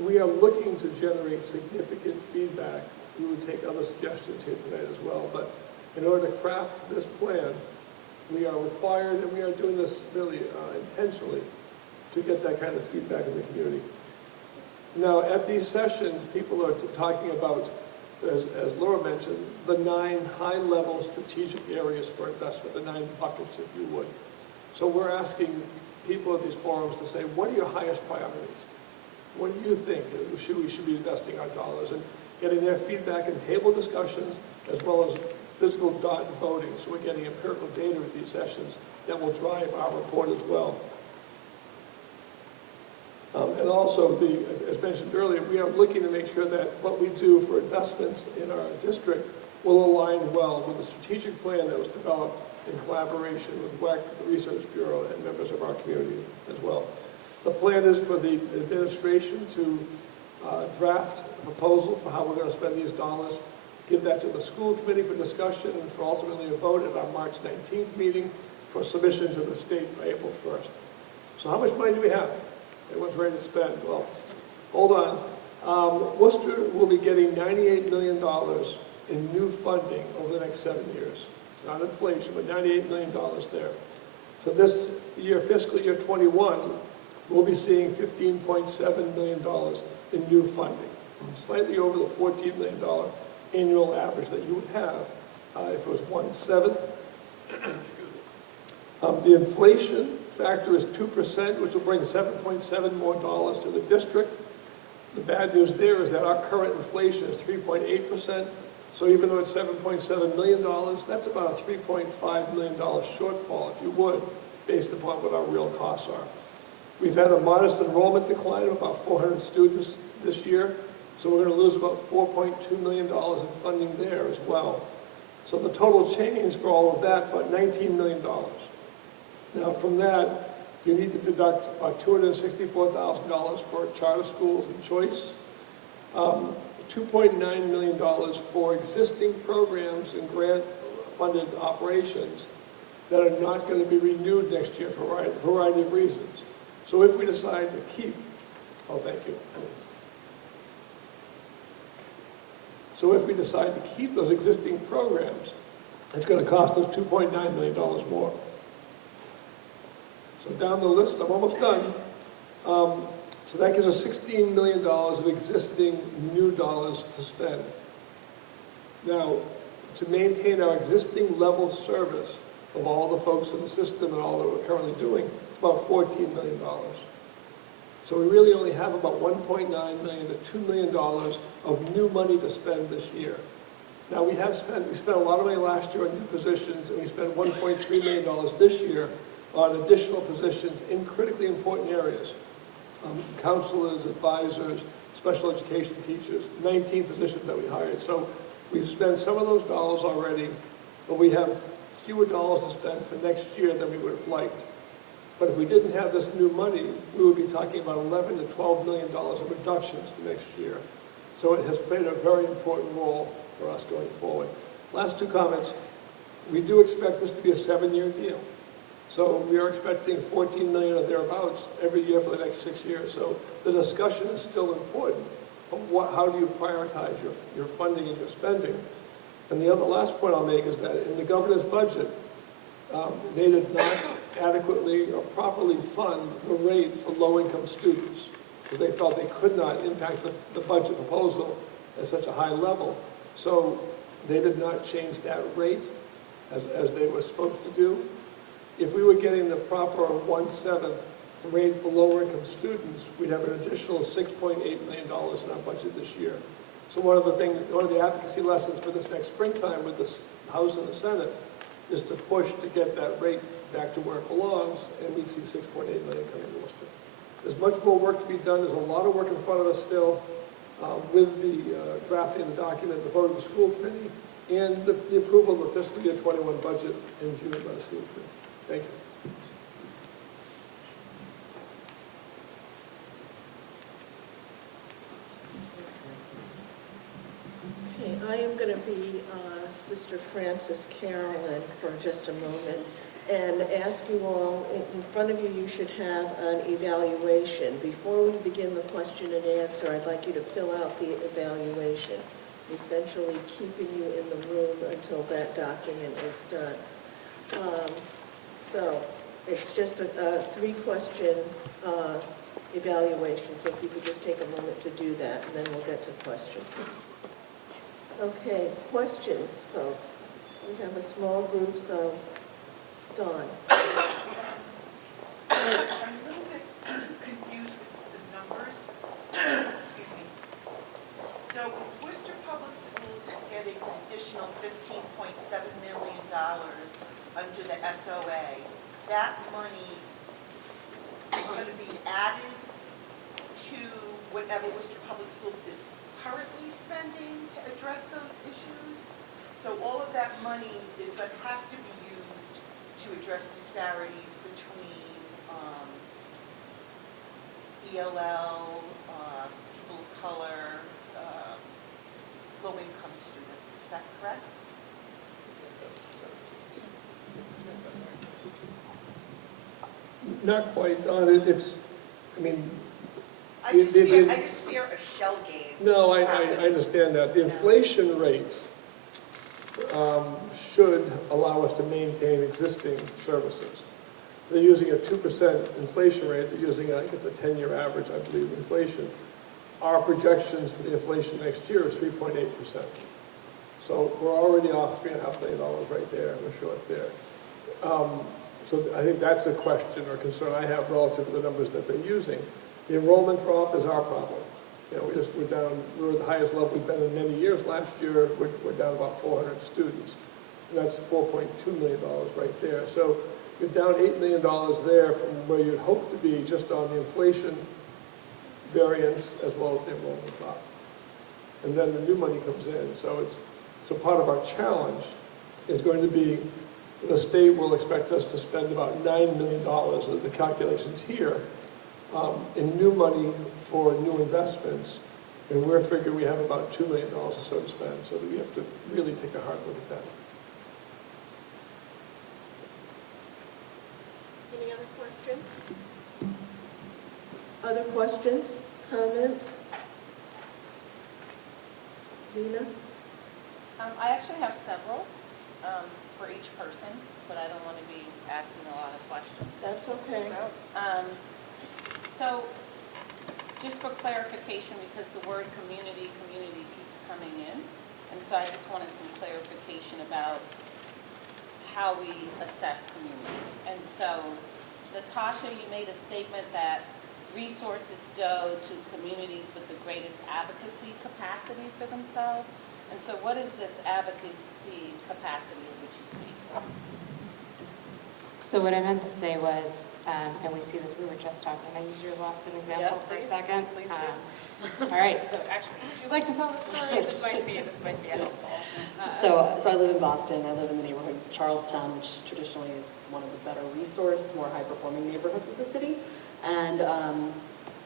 we are looking to generate significant feedback. We would take other suggestions here tonight as well. But in order to craft this plan, we are required, and we are doing this really intentionally, to get that kind of feedback in the community. Now, at these sessions, people are talking about, as Laura mentioned, the 9 high-level strategic areas for investment, the 9 buckets, if you would. So we're asking people at these forums to say, what are your highest priorities? What do you think we should be investing our dollars? And getting their feedback and table discussions, as well as physical dot voting. So we're getting empirical data at these sessions that will drive our report as well. And also, as mentioned earlier, we are looking to make sure that what we do for investments in our district will align well with the strategic plan that was developed in collaboration with WEC, the Research Bureau, and members of our community as well. The plan is for the administration to draft a proposal for how we're going to spend these dollars, give that to the school committee for discussion, and for ultimately a vote at our March 19th meeting for submission to the state by April 1st. So how much money do we have? Everyone's ready to spend. Well, hold on. Worcester will be getting $98 million in new funding over the next 7 years. It's not inflation, but $98 million there. For this year, fiscal year 21, we'll be seeing $15.7 million in new funding, slightly over the $14 million annual average that you would have if it was 1/7. The inflation factor is 2%, which will bring $7.7 more to the district. The bad news there is that our current inflation is 3.8%. So even though it's $7.7 million, that's about a $3.5 million shortfall, if you would, based upon what our real costs are. We've had a modest enrollment decline of about 400 students this year, so we're going to lose about $4.2 million in funding there as well. So the total change for all of that is about $19 million. Now from that, you need to deduct about $264,000 for charter schools and choice, $2.9 million for existing programs and grant-funded operations that are not going to be renewed next year for a variety of reasons. So if we decide to keep, thank you. So if we decide to keep those existing programs, it's going to cost us $2.9 million more. So down the list, I'm almost done. So that gives us $16 million of existing new dollars to spend. Now, to maintain our existing level of service of all the folks in the system and all that we're currently doing, it's about $14 million. So we really only have about $1.9 million to $2 million of new money to spend this year. Now we spent a lot of money last year on new positions, and we spent $1.3 million this year on additional positions in critically important areas. Counselors, advisors, special education teachers, 19 positions that we hired. So we've spent some of those dollars already, but we have fewer dollars to spend for next year than we would have liked. But if we didn't have this new money, we would be talking about $11 to $12 million of reductions for next year. So it has played a very important role for us going forward. Last two comments. We do expect this to be a 7-year deal. So we are expecting $14 million or thereabouts every year for the next 6 years. So the discussion is still important. How do you prioritize your funding and your spending? And the last point I'll make is that in the governor's budget, they did not adequately or properly fund the rate for low-income students because they felt they could not impact the budget proposal at such a high level. So they did not change that rate as they were supposed to do. If we were getting the proper 1/7 rate for lower-income students, we'd have an additional $6.8 million in our budget this year. So one of the advocacy lessons for this next springtime with the House and the Senate is to push to get that rate back to where it belongs, and we'd see $6.8 million coming to Worcester. There's much more work to be done. There's a lot of work in front of us still with the drafting of the document, the vote of the school committee, and the approval of the fiscal year 21 budget in June by the school committee. Thank you. Okay, I am going to be Sister Frances Carolyn for just a moment and ask you all, in front of you, you should have an evaluation. Before we begin the question and answer, I'd like you to fill out the evaluation, essentially keeping you in the room until that document is done. So it's just a 3-question evaluation, so if you could just take a moment to do that, and then we'll get to questions. Okay, questions, folks. We have a small group, so Dawn. So if Worcester Public Schools is getting an additional $15.7 million under the SOA, that money is going to be added to whatever Worcester Public Schools is currently spending to address those issues. So all of that money has to be used to address disparities between ELL, people of color, low-income students. Is that correct? Not quite, it's, I mean, I just fear a shell game. no, I understand that. The inflation rate should allow us to maintain existing services. They're using a 2% inflation rate. They're using, I think it's a 10-year average, I believe, inflation. Our projections for the inflation next year is 3.8%. So we're already off $3.5 million right there. We're short there. So I think that's a question or concern I have relative to the numbers that they're using. The enrollment drop is our problem. You know, we're the highest level we've been in many years. Last year, we're down about 400 students. And that's $4.2 million right there. So you're down $8 million there from where you'd hope to be just on the inflation variance as well as the enrollment drop. And then the new money comes in. So part of our challenge is going to be the state will expect us to spend about $9 million of the calculations here in new money for new investments. And we're figuring we have about $2 million or so to spend, so that we have to really take a hard look at that. Any other questions? Other questions, comments? Zena? I actually have several for each person, but I don't want to be asking a lot of questions. That's okay. So, just for clarification, because the word community keeps coming in, and so I just wanted some clarification about how we assess community. And so, Natasha, you made a statement that resources go to communities with the greatest advocacy capacity for themselves. And so what is this advocacy capacity of which you speak? So what I meant to say was, and we see this, we were just talking, I use your Boston example for a second. Please do. All right, so actually, would you like to tell the story? This might be helpful. So I live in Boston. I live in the neighborhood Charlestown, which traditionally is one of the better resourced, more high-performing neighborhoods of the city. And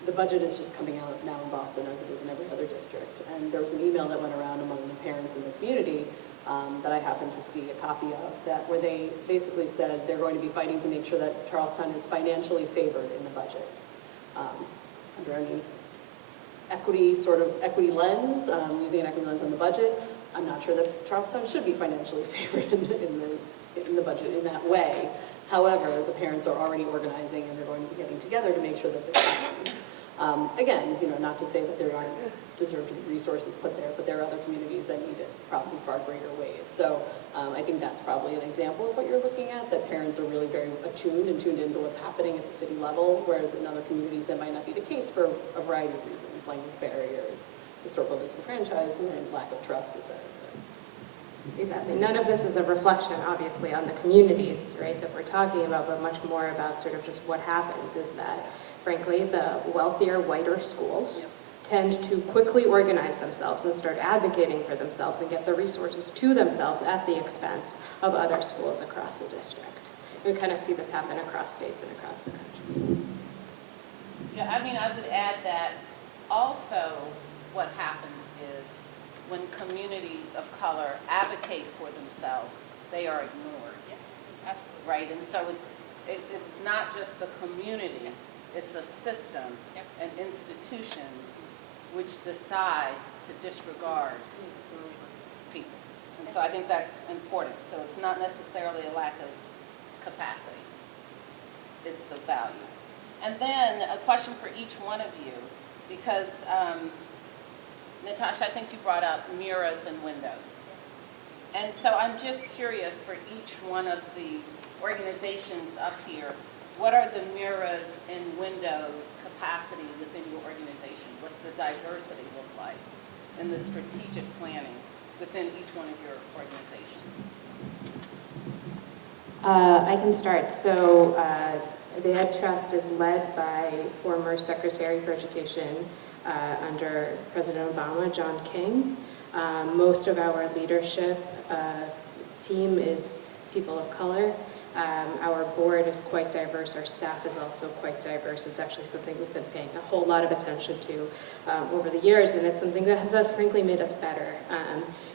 the budget is just coming out now in Boston, as it is in every other district. And there was an email that went around among the parents in the community that I happened to see a copy of, where they basically said they're going to be fighting to make sure that Charlestown is financially favored in the budget. Under any equity lens, using an equity lens on the budget, I'm not sure that Charlestown should be financially favored in the budget in that way. However, the parents are already organizing and they're going to be getting together to make sure that this happens. Again, not to say that there aren't deserved resources put there, but there are other communities that need it probably far greater ways. So I think that's probably an example of what you're looking at, that parents are really very attuned and tuned into what's happening at the city level, whereas in other communities that might not be the case for a variety of reasons, language barriers, historical disenfranchisement, lack of trust, et cetera, et cetera. Exactly. None of this is a reflection, obviously, on the communities, right, that we're talking about, but much more about sort of just what happens is that, frankly, the wealthier, whiter schools tend to quickly organize themselves and start advocating for themselves and get the resources to themselves at the expense of other schools across the district. We kind of see this happen across states and across the country. Yeah, I mean, I would add that also what happens is when communities of color advocate for themselves, they are ignored. Yes, absolutely. Right, and so it's not just the community, it's a system and institutions which decide to disregard people. And so I think that's important. So it's not necessarily a lack of capacity, it's a value. And then a question for each one of you, because Natasha, I think you brought up mirrors and windows. And so I'm just curious for each one of the organizations up here, what are the mirrors and window capacity within your organization? What's the diversity look like? in the strategic planning within each one of your organizations? I can start. So the Ed Trust is led by former Secretary for Education under President Obama, John King. Most of our leadership team is people of color. Our board is quite diverse. Our staff is also quite diverse. It's actually something we've been paying a whole lot of attention to over the years, and it's something that has frankly made us better.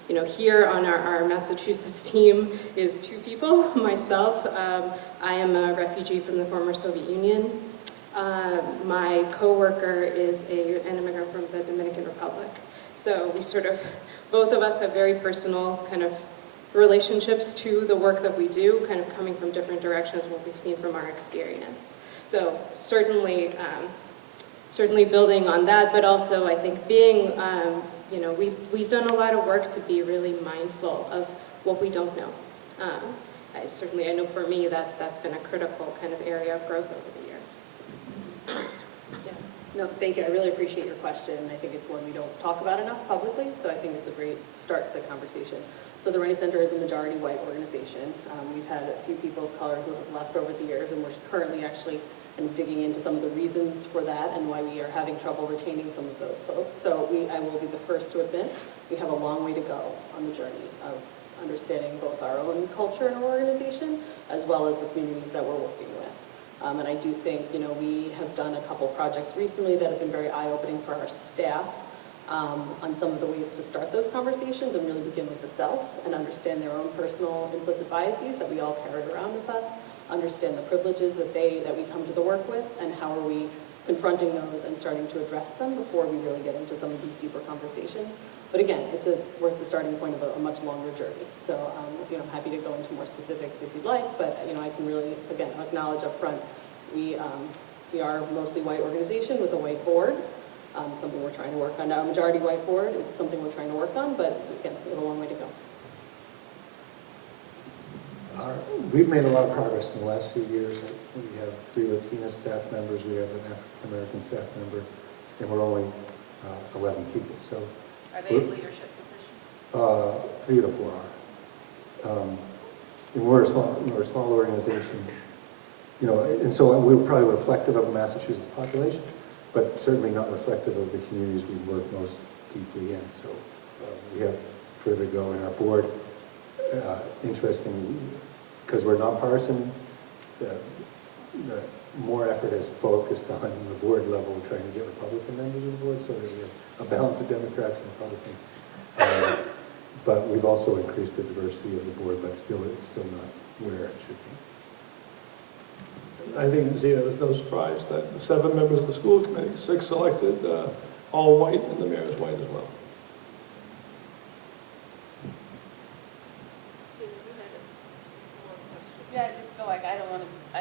You know, here on our Massachusetts team is 2 people, myself. I am a refugee from the former Soviet Union. My coworker is an immigrant from the Dominican Republic. So we sort of, both of us have very personal kind of relationships to the work that we do, kind of coming from different directions, what we've seen from our experience. So certainly, certainly building on that, but also I think being, you know, we've done a lot of work to be really mindful of what we don't know. I know for me that's been a critical kind of area of growth over the years. Yeah. No, thank you. I really appreciate your question. I think it's one we don't talk about enough publicly, so I think it's a great start to the conversation. So the Rennie Center is a majority white organization. We've had a few people of color who have left over the years, and we're currently actually kind of digging into some of the reasons for that and why we are having trouble retaining some of those folks. So I will be the first to admit we have a long way to go on the journey of understanding both our own culture and our organization, as well as the communities that we're working with. And I do think, you know, we have done a couple projects recently that have been very eye-opening for our staff on some of the ways to start those conversations and really begin with the self and understand their own personal implicit biases that we all carry around with us, understand the privileges that we come to the work with, and how are we confronting those and starting to address them before we really get into some of these deeper conversations. But again, it's worth the starting point of a much longer journey. So, you know, I'm happy to go into more specifics if you'd like, but, you know, I can really, again, acknowledge up front, we are a mostly white organization with a white board. It's something we're trying to work on now. A majority white board, it's something we're trying to work on, but again, we have a long way to go. We've made a lot of progress in the last few years. We have 3 Latina staff members, we have an African-American staff member, and we're only 11 people. So Are they in leadership positions? 3 of the 4 are. And we're a small organization, you know, and so we're probably reflective of the Massachusetts population, but certainly not reflective of the communities we work most deeply in. So we have further to go in our board. Interesting, because we're nonpartisan, the more effort is focused on the board level, trying to get Republican members of the board, so that we have a balance of Democrats and Republicans. But we've also increased the diversity of the board, but it's still not where it should be. I think, Zena, there's no surprise that the 7 members of the school committee, 6 elected, all white, and the mayor is white as well. Yeah, I just feel like I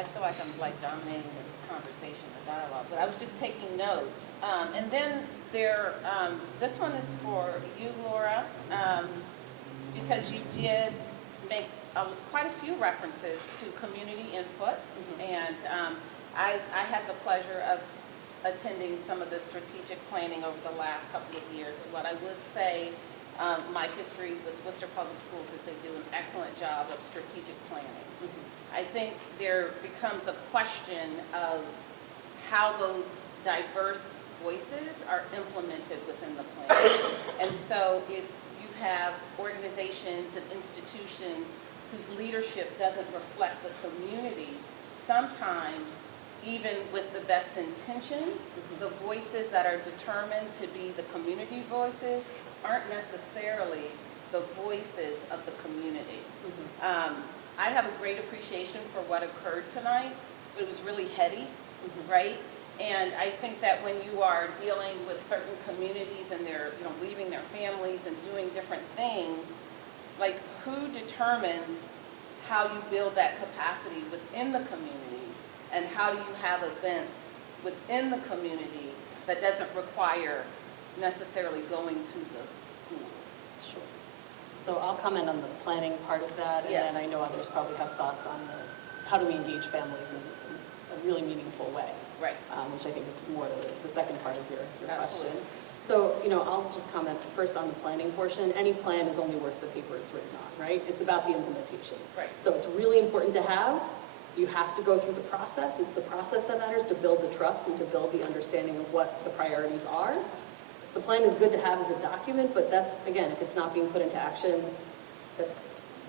feel like I'm like dominating the conversation, the dialogue, but I was just taking notes. And then this one is for you, Laura, because you did make quite a few references to community input. And I had the pleasure of attending some of the strategic planning over the last couple of years. And what I would say, my history with Worcester Public Schools is they do an excellent job of strategic planning. I think there becomes a question of how those diverse voices are implemented within the plan. And so if you have organizations and institutions whose leadership doesn't reflect the community, sometimes even with the best intention, the voices that are determined to be the community voices aren't necessarily the voices of the community. I have a great appreciation for what occurred tonight. It was really heady, right? And I think that when you are dealing with certain communities and they're, you know, leaving their families and doing different things, like who determines how you build that capacity within the community, and how do you have events within the community that doesn't require necessarily going to the school? Sure. So I'll comment on the planning part of that, and Yes. then I know others probably have thoughts on how do we engage families in a really meaningful way, Right. which I think is more the second part of your question. Absolutely. So, I'll just comment first on the planning portion. Any plan is only worth the paper it's written on, right? It's about the implementation. Right. So it's really important to have. You have to go through the process. It's the process that matters to build the trust and to build the understanding of what the priorities are. The plan is good to have as a document, but that's, again, if it's not being put into action,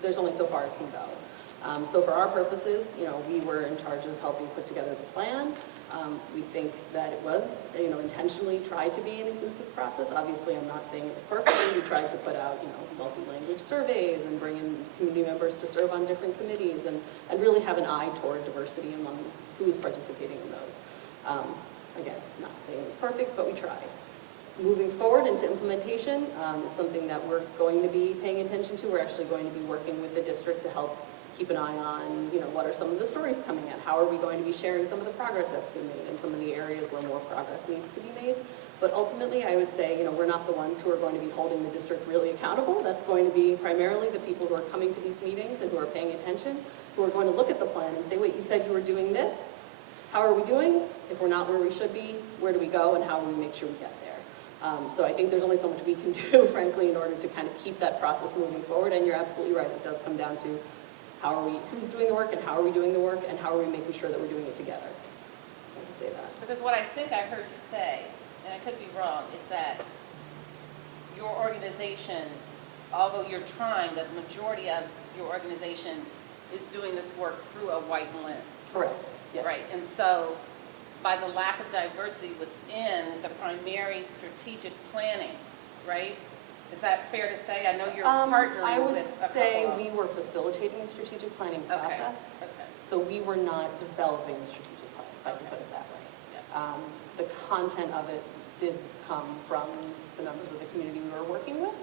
there's only so far it can go. So for our purposes, we were in charge of helping put together the plan. We think that it was, intentionally tried to be an inclusive process. Obviously, I'm not saying it was perfect. We tried to put out, multi-language surveys and bring in community members to serve on different committees and really have an eye toward diversity among who is participating in those. Again, not saying it was perfect, but we tried. Moving forward into implementation, it's something that we're going to be paying attention to. We're actually going to be working with the district to help keep an eye on, what are some of the stories coming in? How are we going to be sharing some of the progress that's been made in some of the areas where more progress needs to be made? But ultimately, I would say, we're not the ones who are going to be holding the district really accountable. That's going to be primarily the people who are coming to these meetings and who are paying attention, who are going to look at the plan and say, wait, you said you were doing this? How are we doing? If we're not where we should be, where do we go and how do we make sure we get there? So I think there's only so much we can do, frankly, in order to kind of keep that process moving forward. And you're absolutely right. It does come down to who's doing the work and how are we doing the work and how are we making sure that we're doing it together. I can say that. Because what I think I heard you say, and I could be wrong, is that your organization, although you're trying, the majority of your organization is doing this work through a white lens. Correct. Yes. Right. And so by the lack of diversity within the primary strategic planning, right? Is that fair to say? I know you're partnering with I would a say couple of... we were facilitating the strategic planning process. Okay. So we were not developing the strategic plan, if I can put it that way. Yeah. The content of it did come from the members of the community we were working with,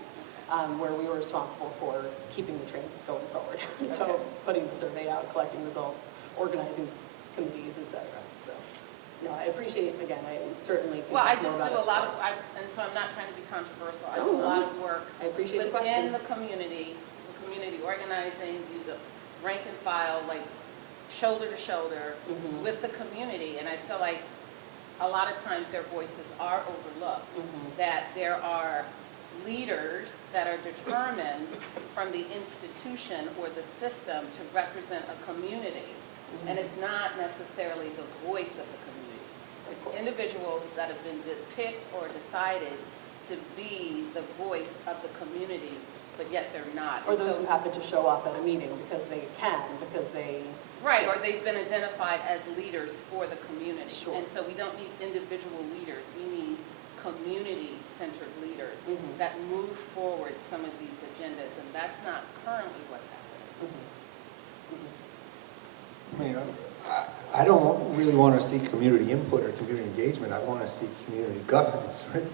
where we were responsible for keeping the train going forward. So putting the survey out, collecting results, organizing committees, et cetera. So, no, I appreciate, again, I certainly can Well, I talk more just about do it. a lot of, and so I'm not trying to be controversial. I No, do a no. lot of work I appreciate the within questions. the community organizing, do the rank and file, like shoulder to shoulder Mhm. with the community. And I feel like a lot of times their voices are overlooked, that there are leaders that are determined from the institution or the system to represent a community. And it's not necessarily the voice of the community. It's individuals that have been picked or decided to be the voice of the community, but yet they're not. Or And those so- who happen to show up at a meeting because they can, because they... Right, or they've been identified as leaders for the community. Sure. And so we don't need individual leaders, we need community-centered leaders Mhm. that move forward some of these agendas, and that's not currently what's happening. I mean, I don't really want to see community input or community engagement. I want to see community governance, right?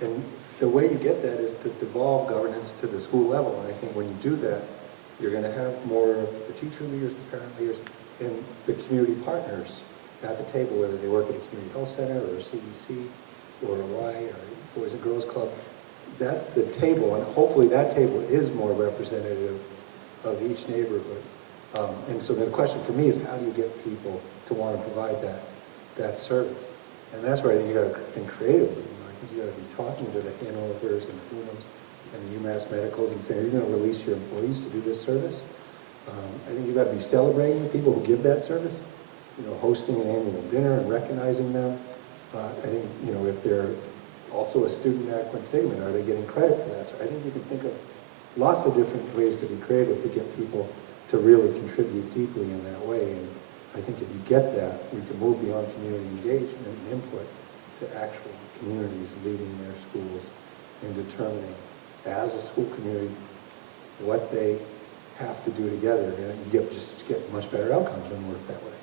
And the way you get that is to devolve governance to the school level. And I think when you do that, you're going to have more of the teacher leaders, the parent leaders, and the community partners at the table, whether they work at a community health center or a CDC or a Y or Boys and Girls Club. That's the table, and hopefully that table is more representative of each neighborhood. And so then the question for me is, how do you get people to want to provide that service? And that's where I think you got to think creatively. I think you got to be talking to the Hanovers and the Unums and the UMass Medicals and saying, are you going to release your employees to do this service? I think you got to be celebrating the people who give that service, hosting an annual dinner and recognizing them. I think, if they're also a student at Quinn Sigma, are they getting credit for that? So I think you can think of lots of different ways to be creative to get people to really contribute deeply in that way. And I think if you get that, we can move beyond community engagement and input to actual communities leading their schools and determining, as a school community, what they have to do together. And you just get much better outcomes when you work that way.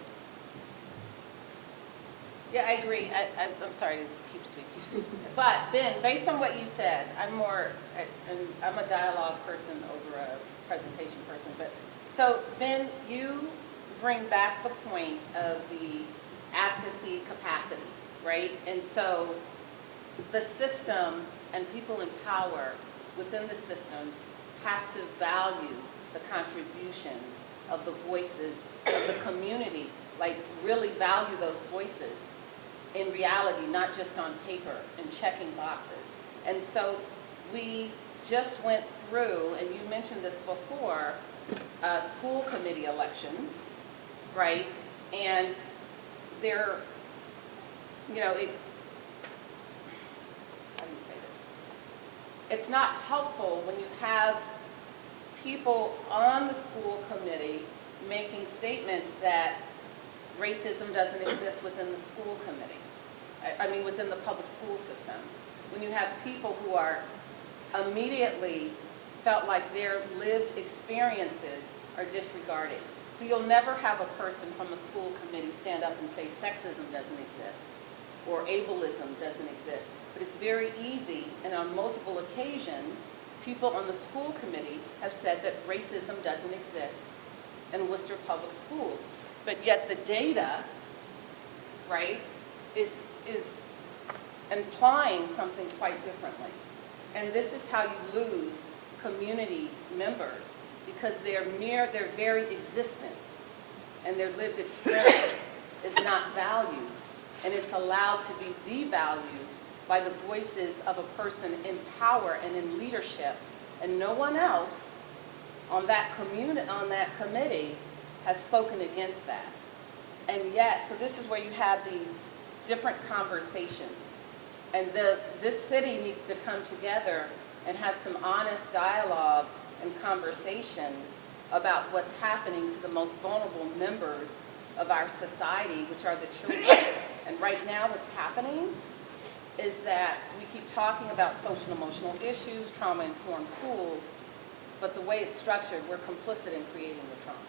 Yeah, I agree. I'm sorry to keep speaking. But Ben, based on what you said, I'm a dialogue person over a presentation person, but so Ben, you bring back the point of the advocacy capacity, right? And so the system and people in power within the systems have to value the contributions of the voices of the community, like really value those voices in reality, not just on paper and checking boxes. And so we just went through, and you mentioned this before, school committee elections, right? And they're, you know, how do you say this? It's not helpful when you have people on the school committee making statements that racism doesn't exist within the school committee. I mean, within the public school system. When you have people who are immediately felt like their lived experiences are disregarded. So you'll never have a person from a school committee stand up and say sexism doesn't exist or ableism doesn't exist. But it's very easy, and on multiple occasions, people on the school committee have said that racism doesn't exist in Worcester Public Schools. But yet the data, right, is implying something quite differently. And this is how you lose community members, because their very existence and their lived experience is not valued, and it's allowed to be devalued by the voices of a person in power and in leadership, and no one else on that committee has spoken against that. And yet, so this is where you have these different conversations, and this city needs to come together and have some honest dialogue and conversations about what's happening to the most vulnerable members of our society, which are the children. And right now what's happening is that we keep talking about social and emotional issues, trauma-informed schools, but the way it's structured, we're complicit in creating the trauma.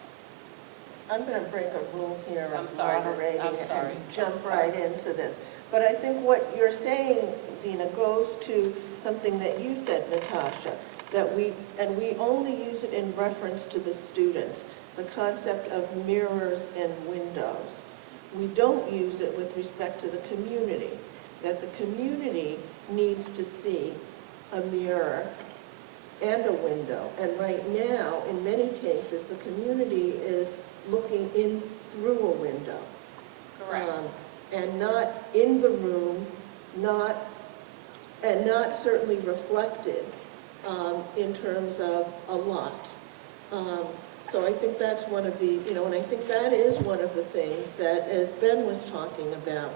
I'm going to break a rule here I'm of sorry, moderating I'm sorry. and jump I'm sorry. right into this. But I think what you're saying, Zena, goes to something that you said, Natasha, that we only use it in reference to the students, the concept of mirrors and windows. We don't use it with respect to the community, that the community needs to see a mirror and a window. And right now, in many cases, the community is looking in through a window. Correct. And not in the room, not certainly reflected in terms of a lot. So I think that's one of the, and I think that is one of the things that, as Ben was talking about,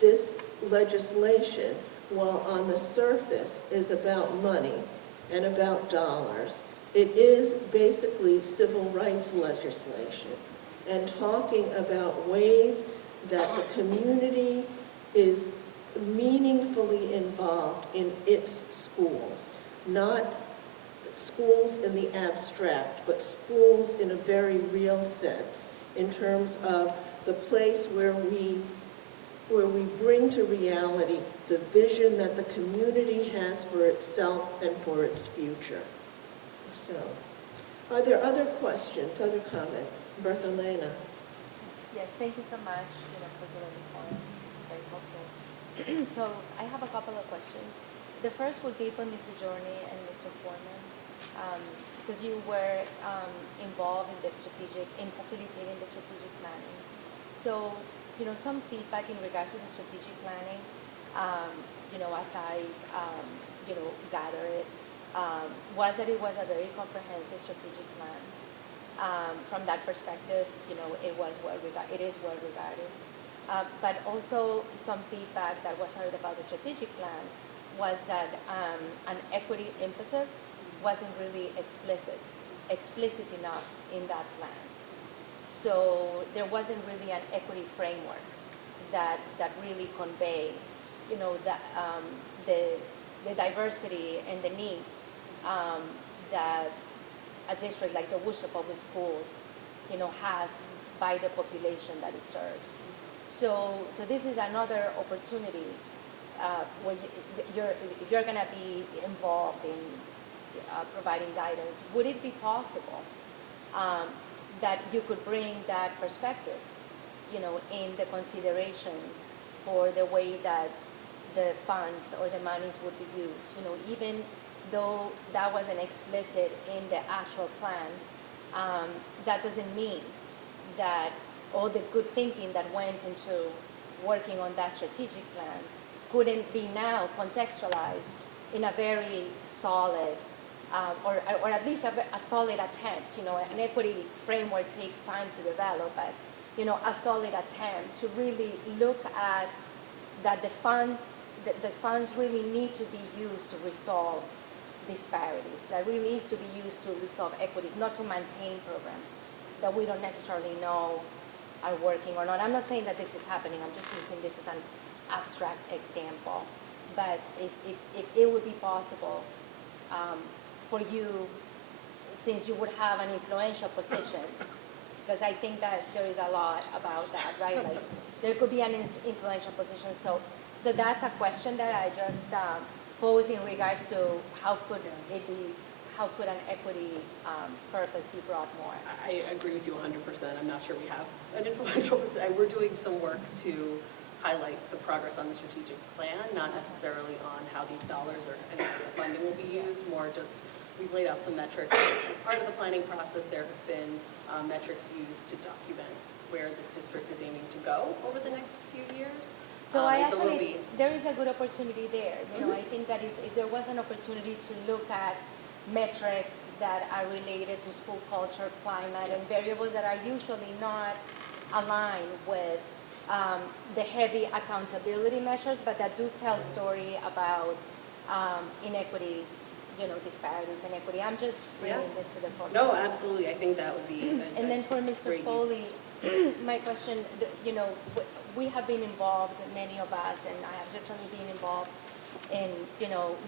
this legislation, while on the surface is about money and about dollars, it is basically civil rights legislation and talking about ways that the community is meaningfully involved in its schools, not schools in the abstract, but schools in a very real sense, in terms of the place where we bring to reality the vision that the community has for itself and for its future. So, are there other questions, other comments? Bertha Lena. Yes, thank you so much for doing the forum. It's very helpful. So I have a couple of questions. The first would be for Mr. Journey and Mr. Foreman, because you were involved in facilitating the strategic planning. So, some feedback in regards to the strategic planning, as I, gather it, was that it was a very comprehensive strategic plan. From that perspective, it is well regarded. But also some feedback that was heard about the strategic plan was that an equity impetus wasn't really explicit enough in that plan. So there wasn't really an equity framework that really conveyed, the diversity and the needs that a district like the Worcester Public Schools, has by the population that it serves. So this is another opportunity when if you're going to be involved in providing guidance. Would it be possible that you could bring that perspective, in the consideration for the way that the funds or the monies would be used, even though that wasn't explicit in the actual plan, that doesn't mean that all the good thinking that went into working on that strategic plan couldn't be now contextualized in a very solid, or at least a solid attempt. An equity framework takes time to develop, but a solid attempt to really look at that the funds really need to be used to resolve disparities, that really needs to be used to resolve equities, not to maintain programs that we don't necessarily know are working or not. I'm not saying that this is happening, I'm just using this as an abstract example. But if it would be possible for you, since you would have an influential position, because I think that there is a lot about that, right? Like, there could be an influential position. So that's a question that I just pose in regards to how could an equity purpose be brought more? I agree with you 100%. I'm not sure we have an influential position. We're doing some work to highlight the progress on the strategic plan, not necessarily on how the dollars or any of the funding will be used, more just we've laid out some metrics. As part of the planning process, there have been metrics used to document where the district is aiming to go over the next few years. So there is a good opportunity there. I think that if there was an opportunity to look at metrics that are related to school culture, climate, and variables that are usually not aligned with the heavy accountability measures, but that do tell story about inequities, disparities in equity. I'm just bringing this to the forefront. No, absolutely. I think that would be And then for Mr. Foley, my question, we have been involved, many of us, and I have certainly been involved in,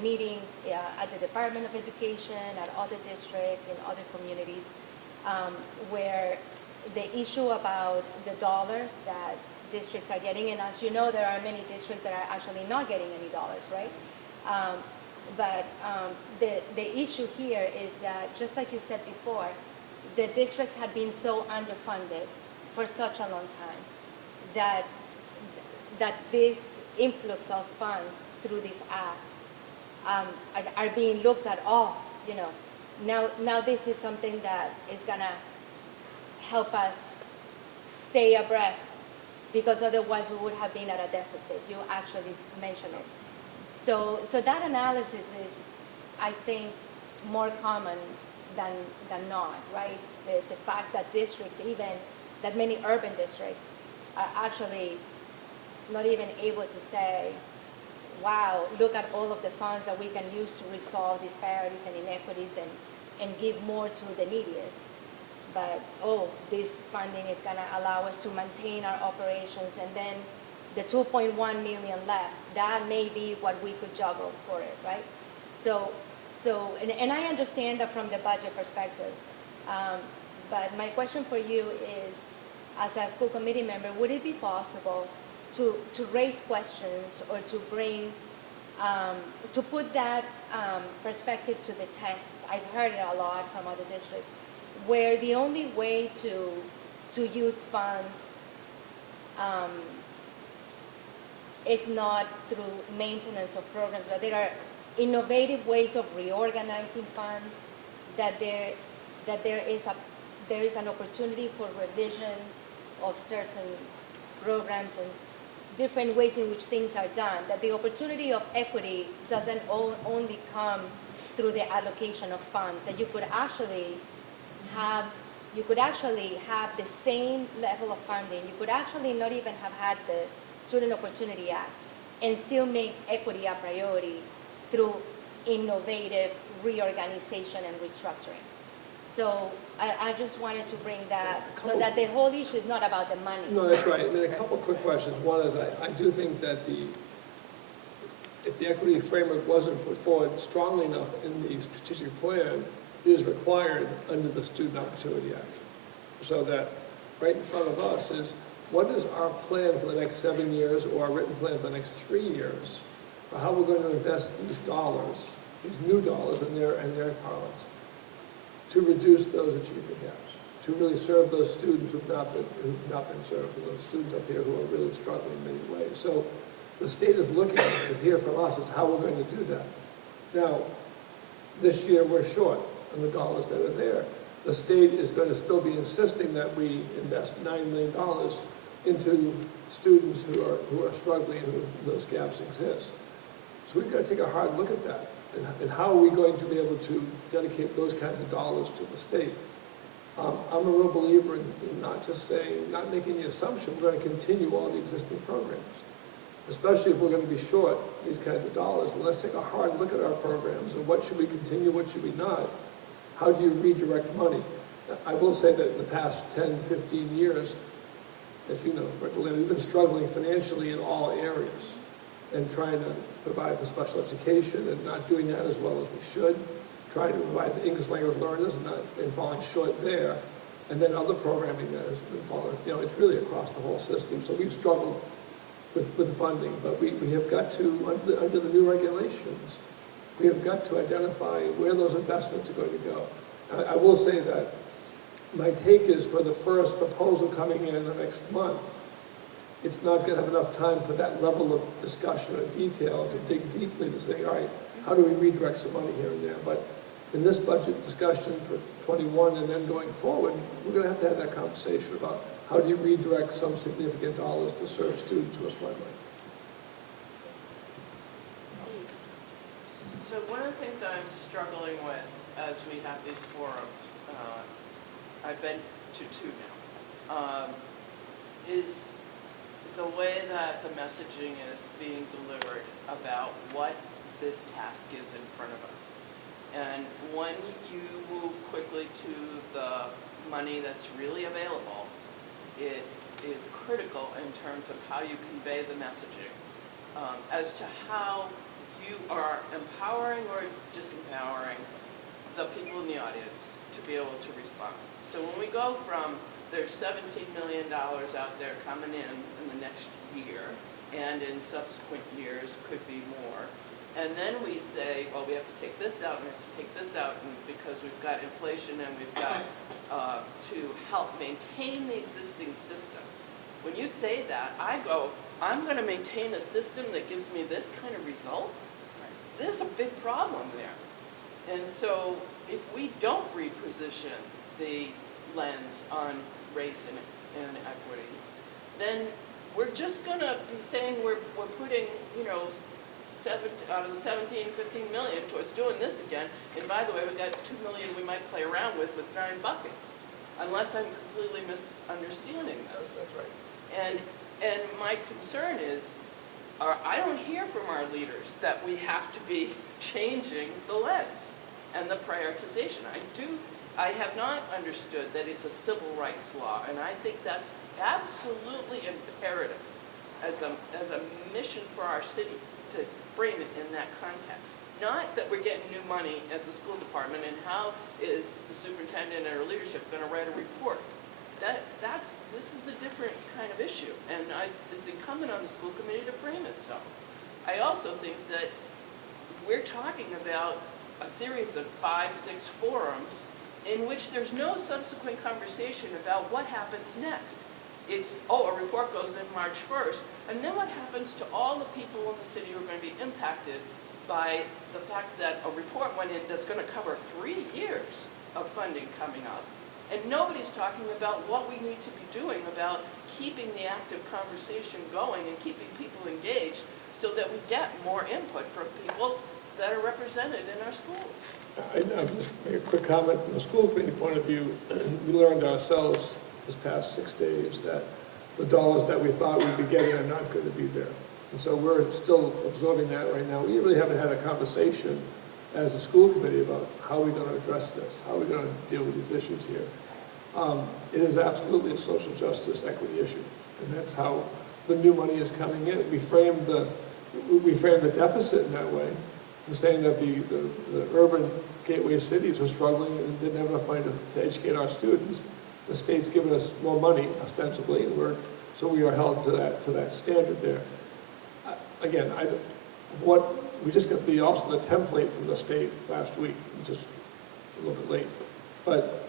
meetings at the Department of Education, at other districts, in other communities, where the issue about the dollars that districts are getting, and as you know, there are many districts that are actually not getting any dollars, right? But the issue here is that, just like you said before, the districts have been so underfunded for such a long time that this influx of funds through this act are being looked at. Now this is something that is gonna help us stay abreast, because otherwise we would have been at a deficit. You actually mentioned it. So that analysis is, I think, more common than not, right? The fact that districts, even that many urban districts, are actually not even able to say, wow, look at all of the funds that we can use to resolve disparities and inequities and give more to the neediest. But, this funding is going to allow us to maintain our operations, and then the 2.1 million left, that may be what we could juggle for it, right? And I understand that from the budget perspective, but my question for you is, as a school committee member, would it be possible to raise questions or to bring, to put that perspective to the test? I've heard it a lot from other districts, where the only way to use funds is not through maintenance of programs, but there are innovative ways of reorganizing funds, that there is an opportunity for revision of certain programs and different ways in which things are done, that the opportunity of equity doesn't only come through the allocation of funds, that you could actually have the same level of funding. You could actually not even have had the Student Opportunity Act and still make equity a priority through innovative reorganization and restructuring. So I just wanted to bring that, so that the whole issue is not about the money. No, that's right. A couple quick questions. One is, I do think that if the equity framework wasn't put forward strongly enough in the strategic plan, it is required under the Student Opportunity Act. So that right in front of us is, what is our plan for the next 7 years, or our written plan for the next 3 years, for how we're going to invest these dollars, these new dollars in their parlance, to reduce those achievement gaps, to really serve those students who've not been served, and those students up here who are really struggling in many ways. So the state is looking to hear from us as how we're going to do that. Now, this year we're short on the dollars that are there. The state is going to still be insisting that we invest $9 million into students who are struggling and who those gaps exist. So we've got to take a hard look at that. And how are we going to be able to dedicate those kinds of dollars to the state? I'm a real believer in not just saying, not making the assumption we're going to continue all the existing programs, especially if we're going to be short these kinds of dollars. And let's take a hard look at our programs and what should we continue, what should we not? How do you redirect money? I will say that in the past 10, 15 years, as you know, we've been struggling financially in all areas and trying to provide for special education and not doing that as well as we should, trying to provide English language learners and falling short there, and then other programming that has been falling, it's really across the whole system. So we've struggled with the funding, but we have got to, under the new regulations, we have got to identify where those investments are going to go. I will say that my take is for the first proposal coming in the next month, it's not going to have enough time for that level of discussion or detail to dig deeply to say, all right, how do we redirect some money here and there? But in this budget discussion for 21 and then going forward, we're going to have that conversation about how do you redirect some significant dollars to serve students who are struggling. So one of the things I'm struggling with as we have these forums, I've been to two now, is the way that the messaging is being delivered about what this task is in front of us. And when you move quickly to the money that's really available, it is critical in terms of how you convey the messaging as to how you are empowering or disempowering the people in the audience to be able to respond. So when we go from there's $17 million out there coming in the next year, and in subsequent years could be more, and then we say, well, we have to take this out and we have to take this out because we've got inflation and we've got to help maintain the existing system. When you say that, I go, I'm going to maintain a system that gives me this kind of results? There's a big problem there. And so if we don't reposition the lens on race and equity, then we're just going to be saying we're putting, out of the 17, 15 million towards doing this again. And by the way, we've got 2 million we might play around with 9 buckets, unless I'm completely misunderstanding this. That's right. And my concern is, I don't hear from our leaders that we have to be changing the lens and the prioritization. I have not understood that it's a civil rights law, and I think that's absolutely imperative as a mission for our city to frame it in that context. Not that we're getting new money at the school department and how is the superintendent and her leadership going to write a report. This is a different kind of issue, and it's incumbent on the school committee to frame it so. I also think that we're talking about a series of 5, 6 forums in which there's no subsequent conversation about what happens next. It's, a report goes in March 1st, and then what happens to all the people in the city who are going to be impacted by the fact that a report went in that's going to cover 3 years of funding coming up. And nobody's talking about what we need to be doing about keeping the active conversation going and keeping people engaged so that we get more input from people that are represented in our schools. I'll just make a quick comment from the school committee point of view. We learned ourselves this past 6 days that the dollars that we thought we'd be getting are not going to be there. And so we're still absorbing that right now. We really haven't had a conversation as a school committee about how we're going to address this, how we're going to deal with these issues here. It is absolutely a social justice equity issue, and that's how the new money is coming in. We framed the deficit in that way, and saying that the urban gateway cities are struggling and didn't have enough money to educate our students. The state's given us more money, ostensibly, and so we are held to that standard there. Again, we just got also the template from the state last week, which is a little bit late, but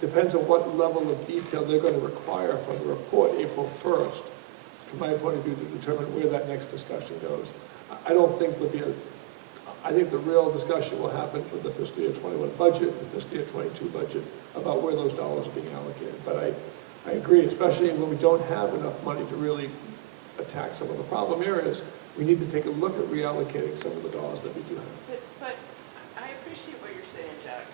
depends on what level of detail they're going to require from the report April 1st, from my point of view, to determine where that next discussion goes. I don't think there'll be I think the real discussion will happen for the fiscal year 21 budget, the fiscal year 22 budget, about where those dollars are being allocated. But I agree, especially when we don't have enough money to really attack some of the problem areas. we need to take a look at reallocating some of the dollars that we do have. But I appreciate what you're saying, Jack,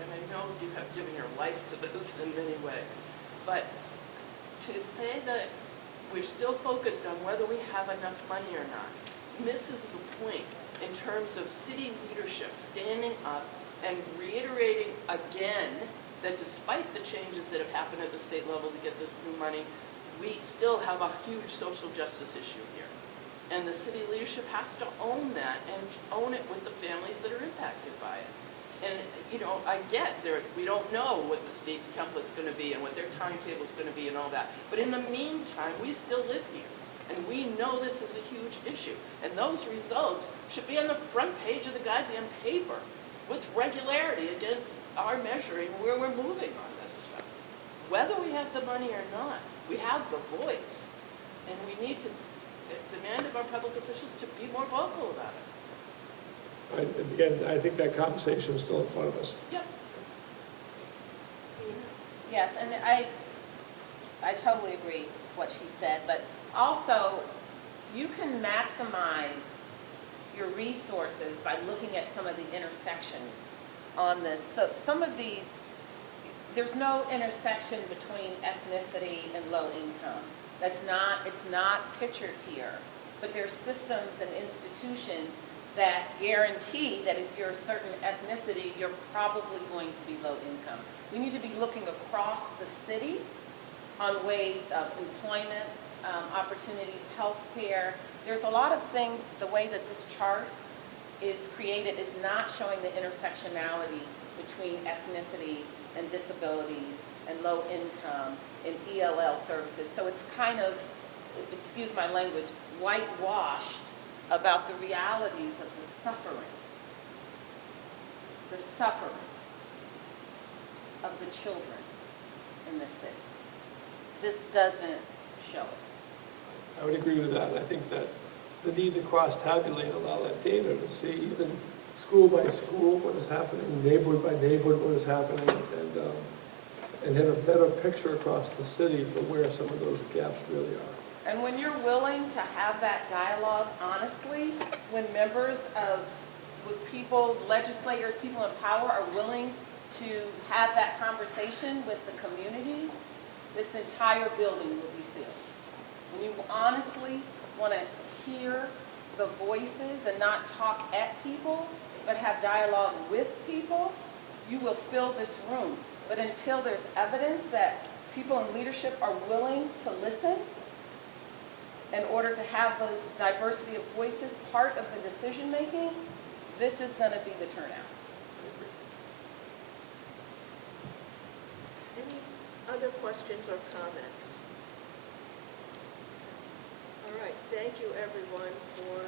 and I know you have given your life to this in many ways. But to say that we're still focused on whether we have enough money or not misses the point in terms of city leadership standing up and reiterating again that despite the changes that have happened at the state level to get this new money, we still have a huge social justice issue here. And the city leadership has to own that and own it with the families that are impacted by it. And, you know, I get there, we don't know what the state's template's gonna be and what their timetable's gonna be and all that. But in the meantime, we still live here. And we know this is a huge issue. And those results should be on the front page of the goddamn paper with regularity against our measuring where we're moving on this stuff. Whether we have the money or not, we have the voice. And we need to demand of our public officials to be more vocal about it. Again, I think that conversation is still in front of us. Yep. Yes, and I totally agree with what she said, but also you can maximize your resources by looking at some of the intersections on this. So some of these, there's no intersection between ethnicity and low income. It's not pictured here, but there's systems and institutions that guarantee that if you're a certain ethnicity, you're probably going to be low income. We need to be looking across the city on ways of employment, opportunities, healthcare. There's a lot of things, the way that this chart is created is not showing the intersectionality between ethnicity and disabilities and low income and ELL services. So it's kind of, excuse my language, whitewashed about the realities of the suffering of the children in the city. This doesn't show it. I would agree with that. And I think that the need to cross-tabulate a lot of that data to see even school by school what is happening, neighborhood by neighborhood what is happening, and have a better picture across the city for where some of those gaps really are. And when you're willing to have that dialogue honestly, when with people, legislators, people in power are willing to have that conversation with the community, this entire building will be filled. When you honestly want to hear the voices and not talk at people, but have dialogue with people, you will fill this room. But until there's evidence that people in leadership are willing to listen in order to have those diversity of voices part of the decision making, this is going to be the turnout. Any other questions or comments? All right, thank you everyone for